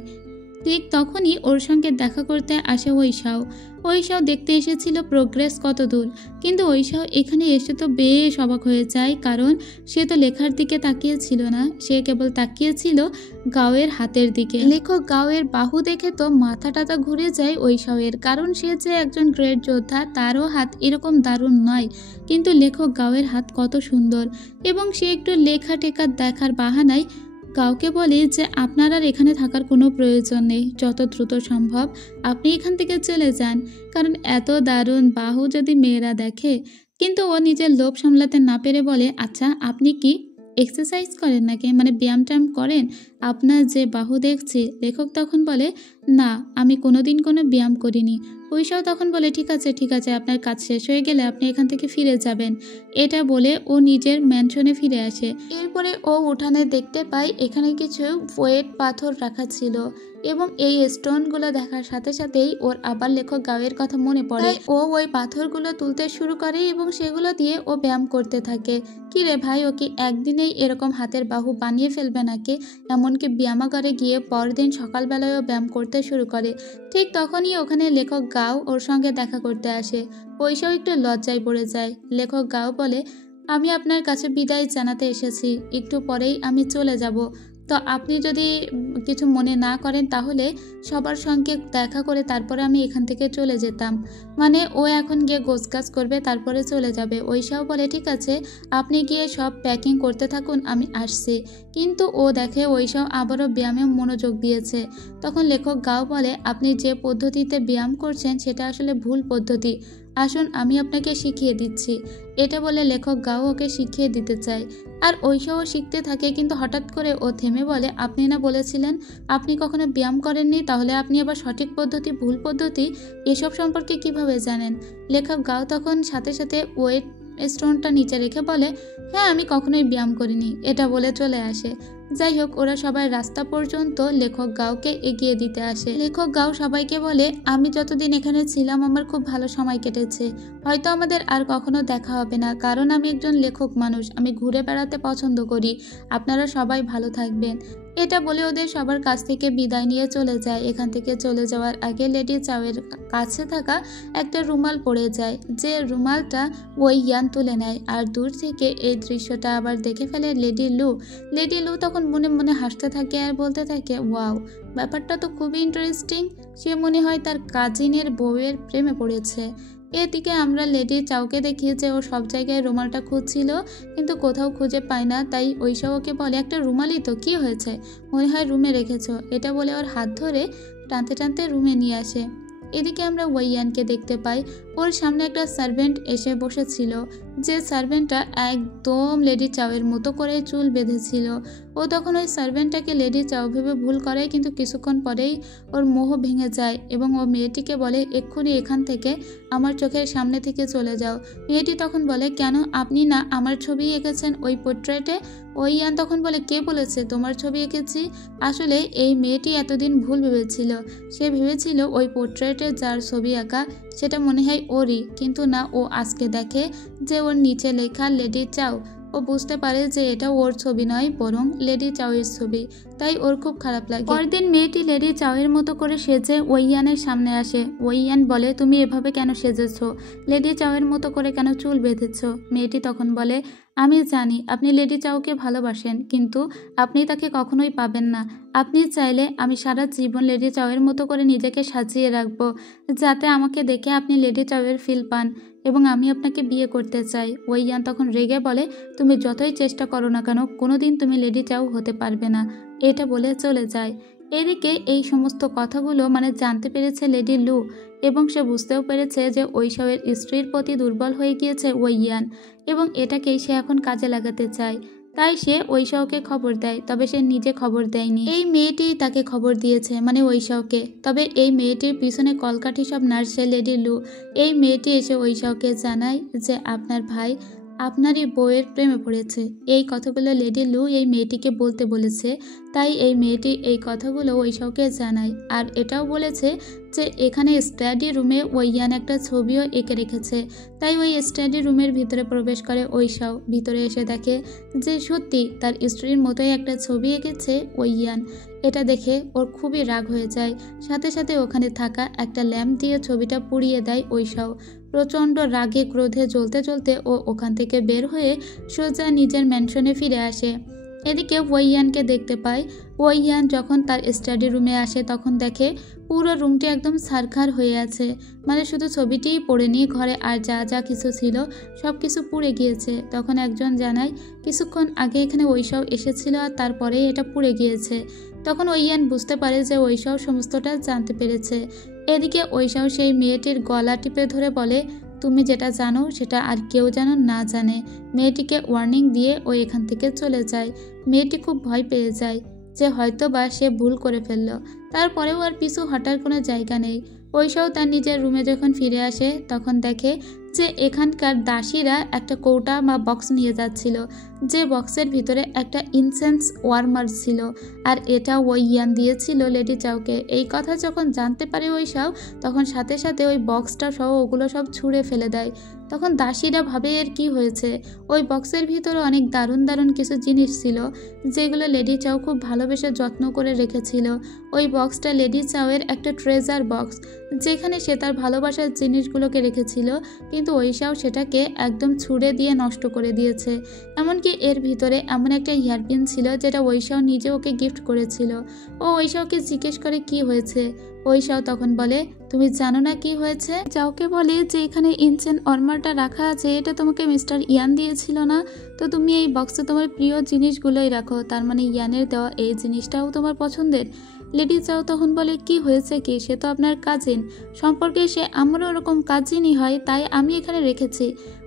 ঠিক তখনই ওর সঙ্গে দেখা করতে আসে ঐশাও দেখতে এসেছিল প্রোগ্রেস কত দূর, কিন্তু ঐশাও এখানে এসে তো বেশ অবাক হয়ে যায়, কারণ সে তো লেখার দিকে তাকিয়েছিল না, সে কেবল তাকিয়েছিল গাওয়ের হাতের দিকে। লেখক গাওয়ের বাহু দেখে তো মাথাটা ঘুরে যায় ঐশাওয়ের, কারণ সে যে একজন গ্রেট যোদ্ধা, তারও হাত এরকম দারুণ নয়, কিন্তু লেখক গাওয়ের হাত কত সুন্দর। এবং সে একটু লেখা টেখা দেখার বাহানায় গাওকে বলে যে আপনার আর এখানে থাকার কোনো প্রয়োজন নেই, যত দ্রুত সম্ভব আপনি এখান থেকে চলে যান, কারণ এত দারুণ বাহু যদি মেয়েরা দেখে। কিন্তু ও নিজের লোভ সামলাতে না পেরে বলে, আচ্ছা আপনি কি এক্সারসাইজ করেন নাকি, মানে ব্যায়াম ট্যায়াম করেন? আপনার যে বাহু দেখছি। লেখক তখন বলে, না আমি কোনোদিন কোনো ব্যায়াম করিনি। ঐশাও তখন বলে, ঠিক আছে, আপনার কাজ শেষ হয়ে গেলে আপনি এখান থেকে ফিরে যাবেন। এটা বলে ও নিজের ম্যানশনে ফিরে আসে। এরপরে ও উঠানে দেখতে পায় এখানে কিছু ওয়েট পাথর রাখা ছিল, এবং এই স্টোনগুলো দেখার সাথে সাথেই ওর আবার লেখক গাওয়ের কথা মনে পড়ে। ও ওই পাথরগুলো তুলতে শুরু করে এবং সেগুলো দিয়ে ও ব্যায়াম করতে থাকে। কি রে ভাই, ও কি একদিনেই এরকম হাতের বাহু বানিয়ে ফেলবে নাকি? এমনকি ব্যায়ামাগারে গিয়ে পরদিন সকালবেলায়ও ব্যায়াম করতে শুরু করে। ঠিক তখনই ওখানে লেখক গাও ওর সঙ্গে দেখা করতে আসে। ঐশাও একটু লজ্জায় পড়ে যায়। লেখক গাও বলে, আমি আপনার কাছে বিদায় জানাতে এসেছি, একটু পরেই আমি চলে যাব। তো আপনি যদি কিছু মনে না করেন তাহলে সবার সঙ্গে দেখা করে তারপরে আমি এখান থেকে চলে যেতাম। মানে ও এখন গিয়ে গোছগাছ করবে, তারপরে চলে যাবে। ঐশাও বলে, ঠিক আছে আপনি গিয়ে সব প্যাকিং করতে থাকুন, আমি আসছি। কিন্তু ও দেখে ঐশাও আবারও ব্যায়ামে মনোযোগ দিয়েছে। তখন লেখক গাও বলে, আপনি যে পদ্ধতিতে ব্যায়াম করছেন সেটা আসলে ভুল পদ্ধতি, আসুন আমি আপনাকে শিখিয়ে দিচ্ছি। এটা বলে লেখক গাও ওকে শিখিয়ে দিতে চায়, আর ঐশাও শিখতে থাকে। কিন্তু হঠাৎ করে ও থেমে বলে, আপনি না বলেছিলেন আপনি কখনো ব্যায়াম করেননি, তাহলে আপনি আবার সঠিক পদ্ধতি ভুল পদ্ধতি এসব সম্পর্কে কিভাবে জানেন? লেখক গাও তখন সাথে সাথে ওয়েট স্টোনটা নিচে রেখে বলে, হ্যাঁ আমি কখনোই ব্যায়াম করিনি, এটা বলে চলে আসে। যাই হোক, ওরা সবাই রাস্তা পর্যন্ত লেখক গাওকে এগিয়ে দিতে আসে। লেখক গাও সবাইকে বলে, আমি যতদিন এখানে ছিলাম আমার খুব ভালো সময় কেটেছে, হয়তো আমাদের আর কখনো দেখা হবে না, কারণ আমি একজন লেখক মানুষ, আমি ঘুরে বেড়াতে পছন্দ করি, আপনারা সবাই ভালো থাকবেন। এটা বলে ওদের সবার কাছ থেকে বিদায় নিয়ে চলে যায়। এখান থেকে চলে যাওয়ার আগে লেডি চাওয়ের কাছে থাকা একটা রুমাল পড়ে যায়, যে রুমালটা ওই ইয়ান তুলে নেয়, আর দূর থেকে এই দৃশ্যটা আবার দেখে ফেলে লেডি লু। লেডি লু তখন মনে মনে হাসতে থাকে আর বলতে থাকে, ওয়াও, ব্যাপারটা তো খুবই ইন্টারেস্টিং, সে মনে হয় তার কাজিনের বউয়ের প্রেমে পড়েছে। এদিকে আমরা লেডি চাওকে দেখি যে ও সব জায়গায় রুমালটা খুঁজছিল, কিন্তু কোথাও খুঁজে পায় না। তাই ঐশা ওকে বলে, একটা রুমালই তো, কি হয়েছে, মনে হয় রুমে রেখেছো, এটা বলে ওর হাত ধরে টানতে টানতে রুমে নিয়ে আসে। এদিকে আমরা ওয়াইয়ানকে দেখতে পাই, ওর সামনে একটা সার্ভেন্ট এসে বসেছিল, যে সার্ভেন্টটা একদম লেডি চাওয়ের মতো করে চুল বেঁধেছিল। ও তখন ওই সার্ভেন্টটাকে লেডি চাও ভেবে ভুল করে, কিন্তু কিছুক্ষণ পরেই ওর মোহ ভেঙে যায় এবং ও মেয়েটিকে বলে, এক্ষুনি এখান থেকে আমার চোখের সামনে থেকে চলে যাও। মেয়েটি তখন বলে, কেন, আপনি না আমার ছবি এঁকেছেন ওই পোর্ট্রেটে? ওই ইয়ান তখন বলে, কে বলেছে তোমার ছবি এঁকেছি? আসলে এই মেয়েটি এতদিন ভুল ভেবেছিল, সে ভেবেছিল ওই পোর্ট্রেটে যার ছবি আঁকা সেটা মনে হয় ওরই, কিন্তু না, ও আজকে দেখে যে ওর নিচে লেখা লেডি চাও। ও বুঝতে পারে যে এটা ওর ছবি নয়, বরং লেডি চাওয়ের ছবি, তাই ওর খুব খারাপ লাগে। পরদিন মেয়েটি লেডি চাওয়ের মতো করে সেজে ওইয়ানের সামনে আসে। ওইয়ান বলে, তুমি এভাবে কেন সেজেছ, লেডি চাওয়ের মতো করে কেন চুল বেঁধেছ? মেয়েটি তখন বলে, আমি জানি আপনি লেডি চাওকে ভালোবাসেন, কিন্তু আপনি তাকে কখনোই পাবেন না। আপনি চাইলে আমি সারা জীবন লেডি চাওয়ের মতো করে নিজেকে সাজিয়ে রাখবো, যাতে আমাকে দেখে আপনি লেডি চাওয়ের ফিল পান, এবং আমি আপনাকে বিয়ে করতে চাই। ওইয়ান তখন রেগে বলে, তুমি যতই চেষ্টা করো না কেন, কোনোদিন তুমি লেডি চাও হতে পারবে না, এটা বলে চলে যায়। এদিকে এই সমস্ত কথাগুলো জানতে পেরেছে লেডি লু, এবং সে বুঝতেও পেরেছে যে ঐশাওয়ের স্ত্রীর প্রতি দুর্বল হয়ে গিয়েছে ওইয়ান, এবং এটাকেই সে এখন কাজে লাগাতে চায়। তাই সে ঐশাওকে খবর দেয়, তবে সে নিজে খবর দেয়নি, এই মেয়েটি তাকে খবর দিয়েছে, ঐশাওকে। তবে এই মেয়েটির পিছনে কলকাঠি সব নাড়ছে লেডি লু। এই মেয়েটি এসে ঐশাওকে জানায় যে আপনার ভাই আপনারই বউয়ের প্রেমে পড়েছে। এই কথাগুলো লেডি লু এই মেয়েটিকে বলতে বলেছে, তাই এই মেয়েটি এই কথাগুলো ঐশাওকে জানায়। আর এটাও বলেছে যে এখানে স্টাডি রুমে ওইয়ান একটা ছবিও এঁকে রেখেছে। তাই ওই স্টাডি রুমের ভিতরে প্রবেশ করে ঐশাও। ভিতরে এসে দেখে যে সত্যি তার স্ত্রীর মতোই একটা ছবি এঁকেছে ওইয়ান। এটা দেখে ওর খুবই রাগ হয়ে যায়। সাথে সাথে ওখানে থাকা একটা ল্যাম্প দিয়ে ছবিটা পুড়িয়ে দেয় ঐশাও। প্রচণ্ড রাগে ক্রোধে জ্বলতে জ্বলতে ও ওখান থেকে বের হয়ে সোজা নিজের ম্যানশনে ফিরে আসে। এদিকে ওইয়ানকে দেখতে পায়। ওইয়ান যখন তার স্টাডি রুমে আসে তখন দেখে পুরো রুমটি একদম ছারখার হয়ে আছে, শুধু ছবিটিই পড়েনি, ঘরে আর যা যা কিছু ছিল সব কিছু পুড়ে গিয়েছে। তখন একজন জানায়, কিছুক্ষণ আগে এখানে ঐশাও এসেছিল আর তারপরে এটা পুড়ে গিয়েছে। তখন ওইয়ান বুঝতে পারে যে ঐশাও সমস্তটা জানতে পেরেছে। এদিকে ঐশাও সেই মেয়েটির গলা টিপে ধরে বলে, তুমি যেটা জানো সেটা আর কেউ যেন না জানে। মেয়েটিকে ওয়ার্নিং দিয়ে ও এখান থেকে চলে যায়। মেয়েটি খুব ভয় পেয়ে যায় যে হয়তো বা সে ভুল করে ফেলল। তারপরেও আর পিছু হটার কোনো জায়গা নেই। ঐশাও তার নিজের রুমে যখন ফিরে আসে তখন দেখে যে এখানকার দাসীরা একটা কৌটা বা বক্স নিয়ে যাচ্ছিল, যে বক্সের ভিতরে একটা ইনসেন্স ওয়ার্মার ছিল, আর এটা ওই ইয়ান দিয়েছিল লেডি চাওকে। এই কথা যখন জানতে পারে ঐশাও, তখন সাথে সাথে ওই বক্সটা সহ ওগুলো সব ছুঁড়ে ফেলে দেয়। তখন দাসীরা ভাবে এর কি হয়েছে। ওই বক্সের ভিতরে অনেক দারুণ দারুণ কিছু জিনিস ছিল, যেগুলো লেডি চাও খুব ভালোবেসে যত্ন করে রেখেছিল। ওই বক্সটা লেডি চাওয়ের একটা ট্রেজার বক্স, যেখানে সে তার ভালোবাসার জিনিসগুলোকে রেখেছিল, কিন্তু ঐশাও সেটাকে একদম ছুঁড়ে দিয়ে নষ্ট করে দিয়েছে। এমনকি এর ভিতরে এমন একটা হেয়ারপিন ছিল যেটা ঐশাও নিজে ওকে গিফট করেছিল। ও ঐশাওকে জিজ্ঞেস করে কি হয়েছে। ঐশাও তখন বলে, তুমি জানো না কি হয়েছে? চাওকে বলে যে এখানে ইনসেন্স ওয়ার্মারটা রাখা আছে, এটা তোমাকে মিস্টার ইয়ান দিয়েছিল না, তো তুমি এই বক্সে তোমার প্রিয় জিনিসগুলোই রাখো, তার ইয়ানের দেওয়া এই জিনিসটাও তোমার পছন্দের। লেডি চাও তখন বলে কি হয়েছে কি, সে তো আপনার কাজিন, সম্পর্কে সে আমারও ওরকম কাজিনই হয়, তাই আমি এখানে রেখেছি।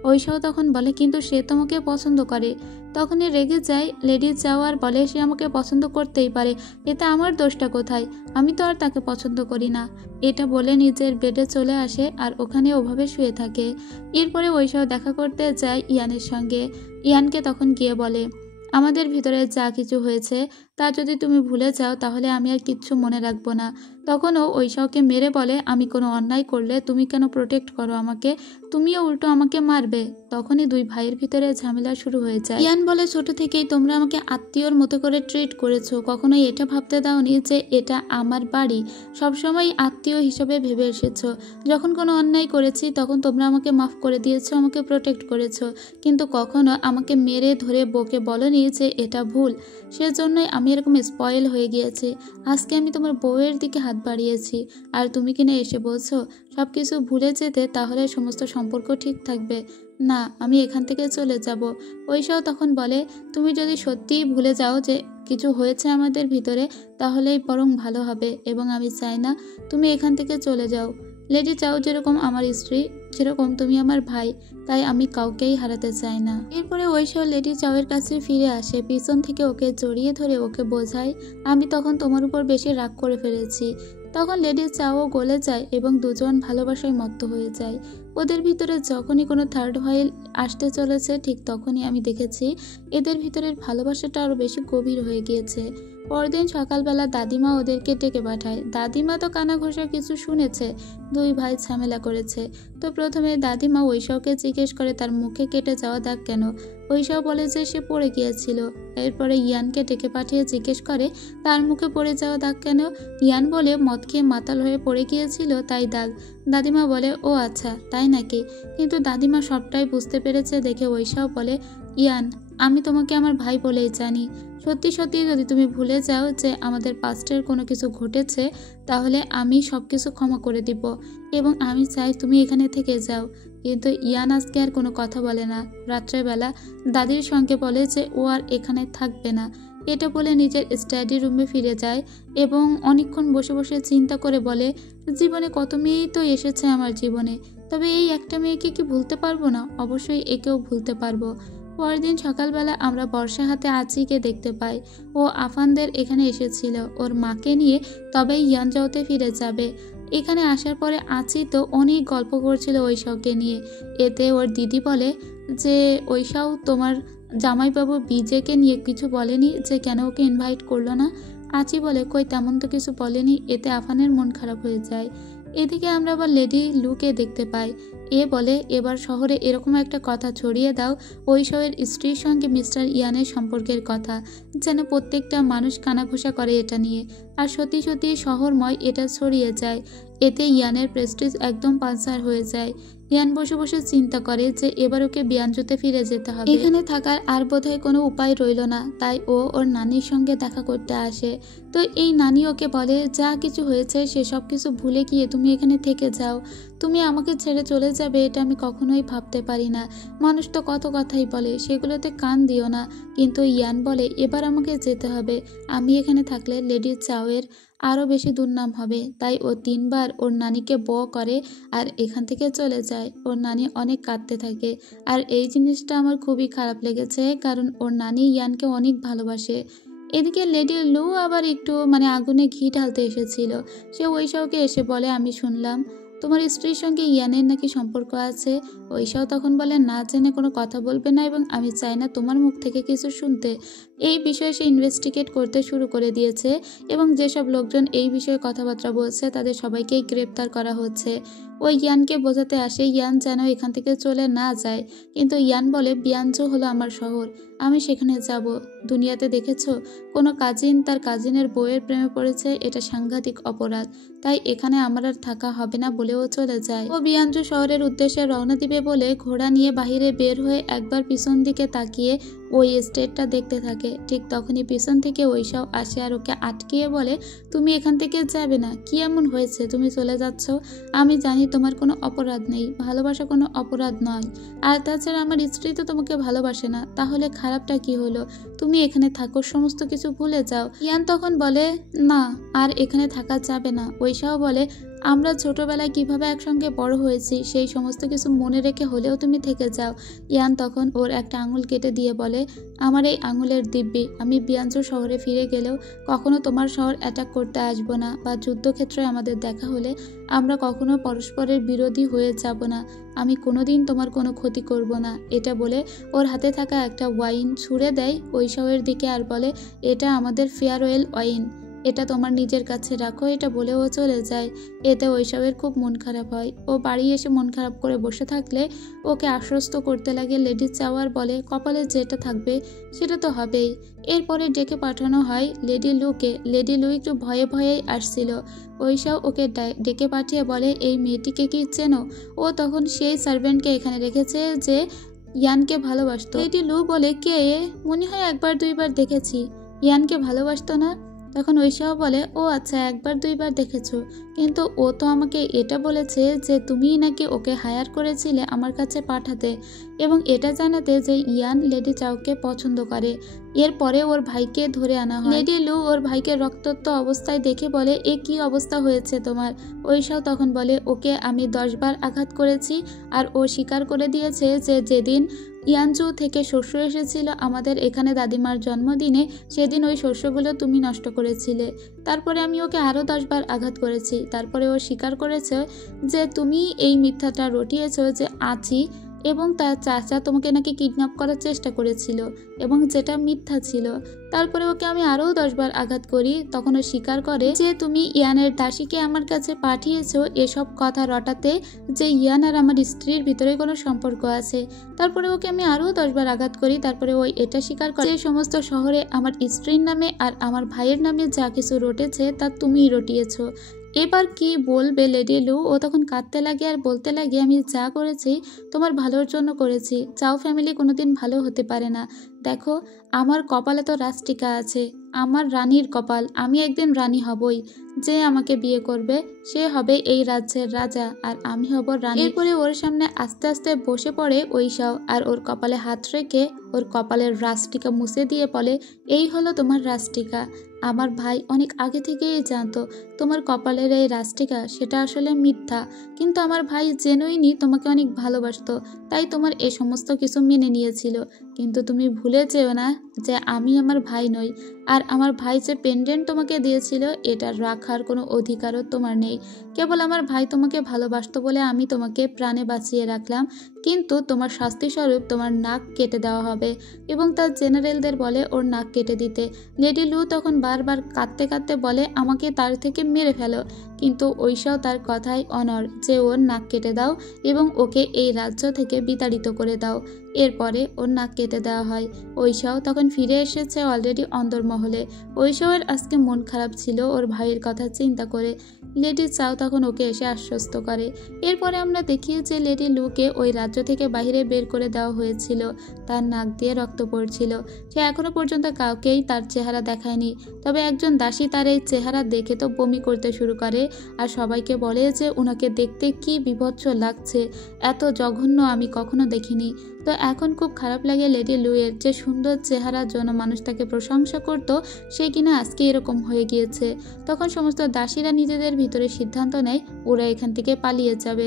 ঐশাও তখন বলে কিন্তু সে তোমাকে পছন্দ করে। তখনই রেগে যায় লেডি চাও আর বলে সে আমাকে পছন্দ করতেই পারে, এতে আমার দোষটা কোথায়, আমি তো আর তাকে পছন্দ করি না। এটা বলে নিজের বেডে চলে আসে আর ওখানে ওভাবে শুয়ে থাকে। এরপরে ঐশাও দেখা করতে যায় ইয়ানের সঙ্গে। ইয়ানকে তখন গিয়ে বলে আমাদের ভিতরে যা কিছু হয়েছে তা যদি তুমি ভুলে যাও তাহলে আমি আর কিচ্ছু মনে রাখবো না। তখনও ঐশাওকে মেরে বলে আমি কোনো অন্যায় করলে তুমি কেন প্রোটেক্ট করো আমাকে, তুমিও উল্টো আমাকে মারবে। তখনই দুই ভাইয়ের ভিতরে ঝামেলা শুরু হয়ে যায়। ইয়ান বলে ছোট থেকেই তোমরা আমাকে আত্মীয়র মতো করে ট্রিট করেছো, কখনোই এটা ভাবতে দাওনি যে এটা আমার বাড়ি, সবসময় আত্মীয় হিসেবে ভেবে এসেছো। যখন কোনো অন্যায় করেছি তখন তোমরা আমাকে মাফ করে দিয়েছো, আমাকে প্রোটেক্ট করেছো, কিন্তু কখনো আমাকে মেরে ধরে বকে বলনি যে এটা ভুল। সেজন্যই আমি এরকম স্পয়েল হয়ে গিয়েছি। আজকে আমি তোমার বউয়ের দিকে হাত বাড়িয়েছি আর তুমি কিনা এসে বলছো সব কিছু ভুলে যেতে, তাহলে সমস্ত সম্পর্ক ঠিক থাকবে। না, আমি এখান থেকে চলে যাব। ঐশাও তখন বলে তুমি যদি সত্যিই ভুলে যাও যে কিছু হয়েছে আমাদের ভিতরে তাহলেই বরং ভালো হবে, এবং আমি চাই না তুমি এখান থেকে চলে যাও। লেডি চাও যেরকম আমার স্ত্রী সেরকম তুমি আমার ভাই, তাই আমি কাউকেই হারাতে চাই না। এরপরে ঐশাও লেডি চাওয়ের কাছে ফিরে আসে, পিছন থেকে ওকে জড়িয়ে ধরে ওকে বোঝায় আমি তখন তোমার উপর বেশি রাগ করে ফেলেছি। তখন লেডি চাও গলে যায় এবং দুজন ভালোবাসায় মত্ত হয়ে যায়। ওদের ভিতরে যখনই কোনো থার্ড হুইল আসতে চলেছে ঠিক তখনই আমি দেখেছি এদের ভিতরের ভালোবাসাটা আরও বেশি গভীর হয়ে গিয়েছে। পরদিন সকালবেলা দাদিমা ওদেরকে ডেকে পাঠায়। দাদিমা তো কানা ঘোষা কিছু শুনেছে, দুই ভাই ঝামেলা করেছে। তো প্রথমে দাদিমা ঐশাওকে জিজ্ঞেস করে তার মুখে কেটে যাওয়া দাগ কেন। ঐশাও বলে যে সে পড়ে গিয়েছিল। এরপরে ইয়ানকে ডেকে পাঠিয়ে জিজ্ঞেস করে তার মুখে পড়ে যাওয়া দাগ কেন। ইয়ান বলে মদ খেয়ে মাতাল হয়ে পড়ে গিয়েছিল তাই দাগ। দাদিমা বলে ও আচ্ছা তাই নাকি, কিন্তু দাদিমা সবটাই বুঝতে পেরেছে দেখে ঐশাও বলে ইয়ান আমি তোমাকে আমার ভাই বলেই জানি, সত্যি সত্যি যদি তুমি ভুলে যাও যে আমাদের পাস্টের কোনো কিছু ঘটেছে তাহলে আমি সব কিছু ক্ষমা করে দিব এবং আমি চাই তুমি এখানে থেকে যাও। কিন্তু ইয়ান আজকে আর কোনো কথা বলে না। রাত্রেবেলা দাদির সঙ্গে বলে যে ও আর এখানে থাকবে না। এটা বলে নিজের স্টাডি রুমে ফিরে যায় এবং অনেকক্ষণ বসে বসে চিন্তা করে বলে জীবনে কত মেয়েই তো এসেছে আমার জীবনে, তবে এই একটা মেয়েকে কি ভুলতে পারবো না, অবশ্যই একেও ভুলতে পারবো। পরের দিন সকালবেলা আমরা বর্ষা হাতে আচিকে দেখতে পাই। ও আফানদের এখানে এসেছিল ওর মাকে নিয়ে, তবে ইয়ানজাওতে ফিরে যাবে। এখানে আসার পরে আচি তো অনেক গল্প করছিল ঐশাওকে নিয়ে। এতে ওর দিদি বলে যে ঐশাও তোমার জামাইবাবু বিজেকে নিয়ে কিছু বলেনি যে কেন ওকে ইনভাইট করলো না। আচি বলে কই তেমন তো কিছু বলেনি। এতে আফানের মন খারাপ হয়ে যায়। এদিকে আমরা আবার লেডি লুকে দেখতে পাই। এ বলে এবার শহরে এরকম একটা কথা ছড়িয়ে দাও ঐশাওয়ের স্ত্রীর সঙ্গে মিস্টার ইয়ানের সম্পর্কের কথা, যেন প্রত্যেকটা মানুষ কানাঘুষা করে এটা নিয়ে, আর সত্যি সত্যি শহরময় এটা ছড়িয়ে যায়। এতে ইয়ানের প্রেস্টিজ একদম পাঞ্চার হয়ে যায়। ইয়ান বসে বসে চিন্তা করে যে এবার ওকে বিয়ানজুতে ফিরে যেতে হবে, এখানে থাকার আর বোধহয় কোনো উপায় রইল না। তাই ও ওর নানির সঙ্গে দেখা করতে আসে। তো এই নানি ওকে বলে যা কিছু হয়েছে সেসব কিছু ভুলে গিয়ে তুমি এখানে থেকে যাও, তুমি আমাকে ছেড়ে চলে যাবে এটা আমি কখনোই ভাবতে পারি না। মানুষ তো কত কথাই বলে, সেগুলোতে কান দিও না। কিন্তু ইয়ান বলে এবার আমাকে যেতে হবে, আমি এখানে থাকলে লেডি চাওয়ের আরও বেশি দুর্নাম হবে। তাই ও 3 বার ওর নানিকে করে আর এখান থেকে চলে যায়। ওর নানি অনেক কাঁদতে থাকে, আর এই জিনিসটা আমার খুবই খারাপ লেগেছে, কারণ ওর নানি ইয়ানকে অনেক ভালোবাসে। এদিকে লেডি লু আবার একটু আগুনে ঘি ঢালতে এসেছিল। সে ঐশাওকে এসে বলে আমি শুনলাম তোমার স্ত্রীর সঙ্গে ইয়ানের নাকি সম্পর্ক আছে। ঐশাও তখন বলে না জেনে কোনো কথা বলবে না এবং আমি চাই না তোমার মুখ থেকে কিছু শুনতে। এই বিষয়ে সে ইনভেস্টিগেট করতে শুরু করে দিয়েছে এবং যেসব লোকজন এই বিষয়ে কথাবার্তা বলছে তাদের সবাইকেই গ্রেপ্তার করা হচ্ছে। ওই ইয়ানকে বোঝাতে আসে ইয়ান যেন এখান থেকে চলে না যায়, কিন্তু ইয়ান বলে বিয়ানজু হলো আমার শহর, আমি সেখানে যাব। দুনিয়াতে দেখেছো কোনো কাজিন তার কাজিনের বউয়ের প্রেমে পড়েছে, এটা সাংঘাতিক অপরাধ, তাই এখানে আমার আর থাকা হবে না বলেও চলে যায়। ও বিয়ানজু শহরের উদ্দেশ্যে রওনা দিবে বলে ঘোড়া নিয়ে বাহিরে বের হয়ে একবার পিছন দিকে তাকিয়ে ওই স্টেটটা দেখতে থাকে। ঠিক তখনই পিছন থেকে ঐশাও আসে আর ওকে আটকিয়ে বলে, তুমি এখান থেকে যাবে না, কি এমন হয়েছে তুমি চলে যাচ্ছ? আমি জানি তোমার কোনো অপরাধ নেই, ভালোবাসা কোনো অপরাধ নয়, আর তাছাড়া আমার স্ত্রী তো তোমাকে ভালোবাসে না, তাহলে খারাপটা কি হলো? তুমি এখানে থাকো, সমস্ত কিছু ভুলে যাও। ইয়ান তখন বলে, না আর এখানে থাকা যাবে না। ঐশাও বলে, আমরা ছোটবেলায় কিভাবে একসঙ্গে বড় হয়েছি সেই সমস্ত কিছু মনে রেখে হলেও তুমি থেকে যাও। ইয়ান তখন ওর একটা আঙুল কেটে দিয়ে বলে, আমার এই আঙুলের দিব্যি, আমি বিয়াঞ্চু শহরে ফিরে গেলেও কখনো তোমার শহর অ্যাটাক করতে আসবো না, বা যুদ্ধক্ষেত্রে আমাদের দেখা হলে আমরা কখনো পরস্পরের বিরোধী হয়ে যাব না, আমি কোনোদিন তোমার কোনো ক্ষতি করব না। এটা বলে ওর হাতে থাকা একটা ওয়াইন ছুঁড়ে দেয় ঐশাওয়ের দিকে আর বলে, এটা আমাদের ফেয়ারওয়েল ওয়াইন, এটা তোমার নিজের কাছে রাখো। এটা বলে ও চলে যায়। এতে ঐশাওয়ের খুব মন খারাপ হয়। ও বাড়ি এসে মন খারাপ করে বসে থাকলে ওকে আশ্বস্ত করতে লাগে লেডি চাওয়ার বলে, কপালে যেটা থাকবে সেটা তো হবেই। এরপরে ডেকে পাঠানো হয় লেডি লুকে। লেডি লু একটু ভয়ে ভয়েই আসছিল। ঐশাও ওকে ডেকে পাঠিয়ে বলে, এই মেয়েটিকে কি চেনো? ও তখন সেই সার্ভেন্টকে এখানে রেখেছে যে ইয়ানকে ভালোবাসতো। লেডি লু বলে, কে? মনে হয় একবার দুইবার দেখেছি। ইয়ানকে ভালোবাসতো না? তখন ঐশাও বলে, ও আচ্ছা, একবার দুইবার দেখেছো, কিন্তু ও তো আমাকে এটা বলেছে যে তুমিই নাকি ওকে হায়ার করেছিলে আমার কাছে পাঠাতে, এবং এটা জানাতে যে ইয়ান লেডি চাওকে পছন্দ করে। এরপরে ওর ভাইকে ধরে আনা হয়। লেডি লু ওর ভাইকে রক্তাক্ত অবস্থায় দেখে বলে, এ কি অবস্থা হয়েছে তোমার? ঐশাও তখন বলে, ওকে আমি 10 বার আঘাত করেছি, আর ও স্বীকার করে দিয়েছে যে যেদিন ইয়ানজু থেকে শস্য এসেছিল আমাদের এখানে দাদিমার জন্মদিনে, সেদিন ওই শস্যগুলো তুমি নষ্ট করেছিলে। তারপরে আমি ওকে আরও 10 বার আঘাত করেছি। তারপরে ও স্বীকার করেছে যে তুমি এই মিথ্যাটা রটিয়েছ যে আচি এবং তার চাচা তোমাকে নাকি কিডন্যাপ করার চেষ্টা করেছিল, এবং যেটা মিথ্যা ছিল। তারপরে ওকে আমি আরও 10 বার আঘাত করি। তখন ও স্বীকার করে যে তুমি ইয়ানের দাসীকে আমার কাছে পাঠিয়েছো এসব কথা রটাতে, যে ইয়ান আর আমার স্ত্রীর ভিতরে কোনো সম্পর্ক আছে। তারপরে ওকে আমি আরও 10 বার আঘাত করি। তারপরে ওই এটা স্বীকার করে যে সমস্ত শহরে আমার স্ত্রীর নামে আর আমার ভাইয়ের নামে যা কিছু রটেছে তা তুমিই রটিয়েছো। এবার কি বলবে লেডি লু? ও তখন কাঁদতে লাগে আর বলতে লাগে, আমি যা করেছি তোমার ভালোর জন্য করেছি। চাও ফ্যামিলি কোনোদিন ভালো হতে পারে না। দেখো, আমার কপালে তো রাজটিকা আছে, আমার রানীর কপাল, আমি একদিন রানী হবই। যে আমাকে বিয়ে করবে সে হবে এই রাজ্যের রাজা, আর আমি হব রানী। এরপরে ওর সামনে আস্তে আস্তে বসে পড়ে ঐশাও, আর ওর কপালে হাত রেখে ওর কপালের রাজটিকা মুছে দিয়ে বলে, এই হলো তোমার রাজটিকা। আমার ভাই অনেক আগে থেকেই জানতো তোমার কপালের এই রাজটিকা সেটা আসলে মিথ্যা, কিন্তু আমার ভাই জেনুইনই তোমাকে অনেক ভালোবাসতো, তাই তোমার এই সমস্ত কিছু মেনে নিয়েছিল। কিন্তু তুমি ভুলে যেও না যে আমি আমার ভাই নই, আর আমার ভাই যে পেন্ডেন্ট তোমাকে দিয়েছিল এটা রাখার কোনো অধিকারও তোমার নেই। কেবল আমার ভাই তোমাকে ভালোবাসতো বলে আমি তোমাকে প্রাণে বাঁচিয়ে রাখলাম, কিন্তু তোমার শাস্তিস্বরূপ তোমার নাক কেটে দেওয়া হবে। এবং তার জেনারেলদের বলে ওর নাক কেটে দিতে। লেডি লু তখন বারবার কাঁদতে কাঁদতে বলে, আমাকে তার থেকে মেরে ফেলো। কিন্তু ঐশাও তার কথায় অনড় যে ওর নাক কেটে দাও এবং ওকে এই রাজ্য থেকে বিতাড়িত করে দাও। এরপরে ওর নাক কেটে দেওয়া হয়। ঐশাও তখন ফিরে এসেছে অলরেডি অন্দরমহলে। ঐশাওয়ের আজকে মন খারাপ ছিল ওর ভাইয়ের কথা চিন্তা করে। লেডি চাও তখন ওকে এসে আশ্বস্ত করে। এরপরে আমরা দেখি যে লেডি লুকে ওই রাজ্য থেকে বাইরে বের করে দেওয়া হয়েছিল। তার নাক দিয়ে রক্ত পড়ছিল। সে এখনো পর্যন্ত কাউকেই তার চেহারা দেখায়নি, তবে একজন দাসী তার এই চেহারা দেখে তো বমি করতে শুরু করে আর সবাইকে বলে যে ওনাকে দেখতে কি বিভৎস লাগছে, এত জঘন্য আমি কখনো দেখিনি। তো এখন খুব খারাপ লাগে লেডি লুয়ের, যে সুন্দর চেহারার জন্য মানুষ তাকে প্রশংসা করত, সে কিনা আজকে এরকম হয়ে গিয়েছে। তখন সমস্ত দাসীরা নিজেদের ভিতরে সিদ্ধান্ত নেয় ওরা এখান থেকে পালিয়ে যাবে।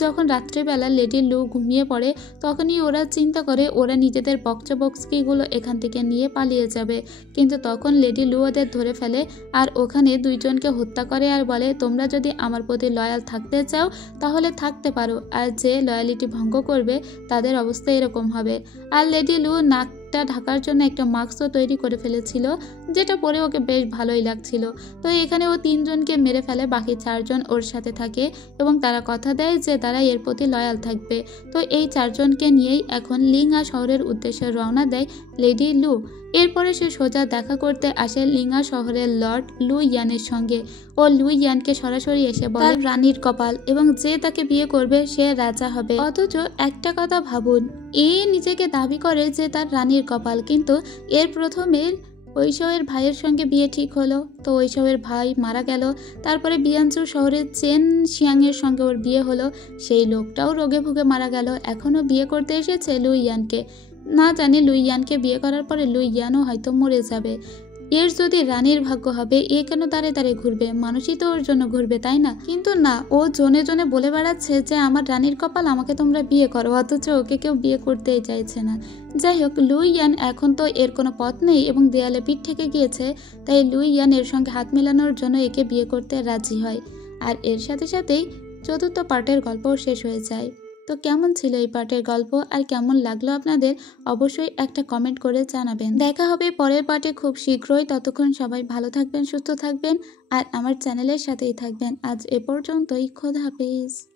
যখন রাত্রেবেলা লেডি লু ঘুমিয়ে পড়ে তখনই ওরা চিন্তা করে ওরা নিজেদের বক্সগুলো এখান থেকে নিয়ে পালিয়ে যাবে, কিন্তু তখন লেডি লু ওদের ধরে ফেলে আর ওখানে 2 জনকে হত্যা করে আর বলে, তোমরা যদি আমার প্রতি লয়াল থাকতে চাও তাহলে থাকতে পারো, আর যে লয়ালিটি ভঙ্গ করবে তাদের অবস্থা এরকম হবে। আর লেডি লু নাকটা ঢাকার জন্য একটা মাস্কও তৈরি করে ফেলেছিল, যেটা পরে ওকে বেশ ভালোই লাগছিল। তো এখানে ও 3 জনকে মেরে ফেলে, বাকি 4 জন ওর সাথে থাকে এবং তারা কথা দেয় যে তারা এর প্রতি লয়াল থাকবে। তো এই 4 জনকে নিয়েই এখন লিংয়া শহরের উদ্দেশ্যে রওনা দেয় লেডি লু। এরপরে সে সোজা দেখা করতে আসে লিঙ্গা শহরের লর্ড লুই ইয়ানের সঙ্গে। ও লুই ইয়ানকে সরাসরি এসে বলে তার রানীর কপাল এবং যে তাকে বিয়ে করবে সে রাজা হবে। অথচ একটা কথা ভাবুন, এ নিজেকে দাবি করে যে তার রানীর কপাল, কিন্তু এর প্রথমে ঐশবের ভাইয়ের সঙ্গে বিয়ে ঠিক হলো, তো ঐশবের ভাই মারা গেল। তারপরে বিয়াঞ্চু শহরের চেন শিয়াংয়ের সঙ্গে ওর বিয়ে হলো, সেই লোকটাও রোগে ভুগে মারা গেল। এখনও বিয়ে করতে এসেছে লুই ইয়ানকে। না জানি লুই ইয়ানকে বিয়ে করার পরে লুই ইয়ানও হয়তো মরে যাবে। এর যদি রানীর ভাগ্য হবে, এ কেন দাঁড়ে দাঁড়িয়ে ঘুরবে? মানুষই তো ওর জন্য ঘুরবে, তাই না? কিন্তু না, ও জনে জনে বলে বেড়াচ্ছে যে আমার রানীর কপাল, আমাকে তোমরা বিয়ে করো, অথচ ওকে কেউ বিয়ে করতেই চাইছে না। যাই হোক, লুই ইয়ান এখন তো এর কোনো পথ নেই এবং দেয়ালে পিঠ থেকে গিয়েছে, তাই লুই ইয়ান এর সঙ্গে হাত মেলানোর জন্য একে বিয়ে করতে রাজি হয়। আর এর সাথে সাথেই চতুর্থ পার্টের গল্পও শেষ হয়ে যায়। তো কেমন ছিল এই পার্টের গল্প আর কেমন লাগলো আপনাদের অবশ্যই একটা কমেন্ট করে জানাবেন। দেখা হবে পরের পার্টে খুব শীঘ্রই। ততক্ষণ সবাই ভালো থাকবেন, সুস্থ থাকবেন আর আমার চ্যানেলের সাথেই থাকবেন। আজ এ পর্যন্তই। খোদা হাফেজ।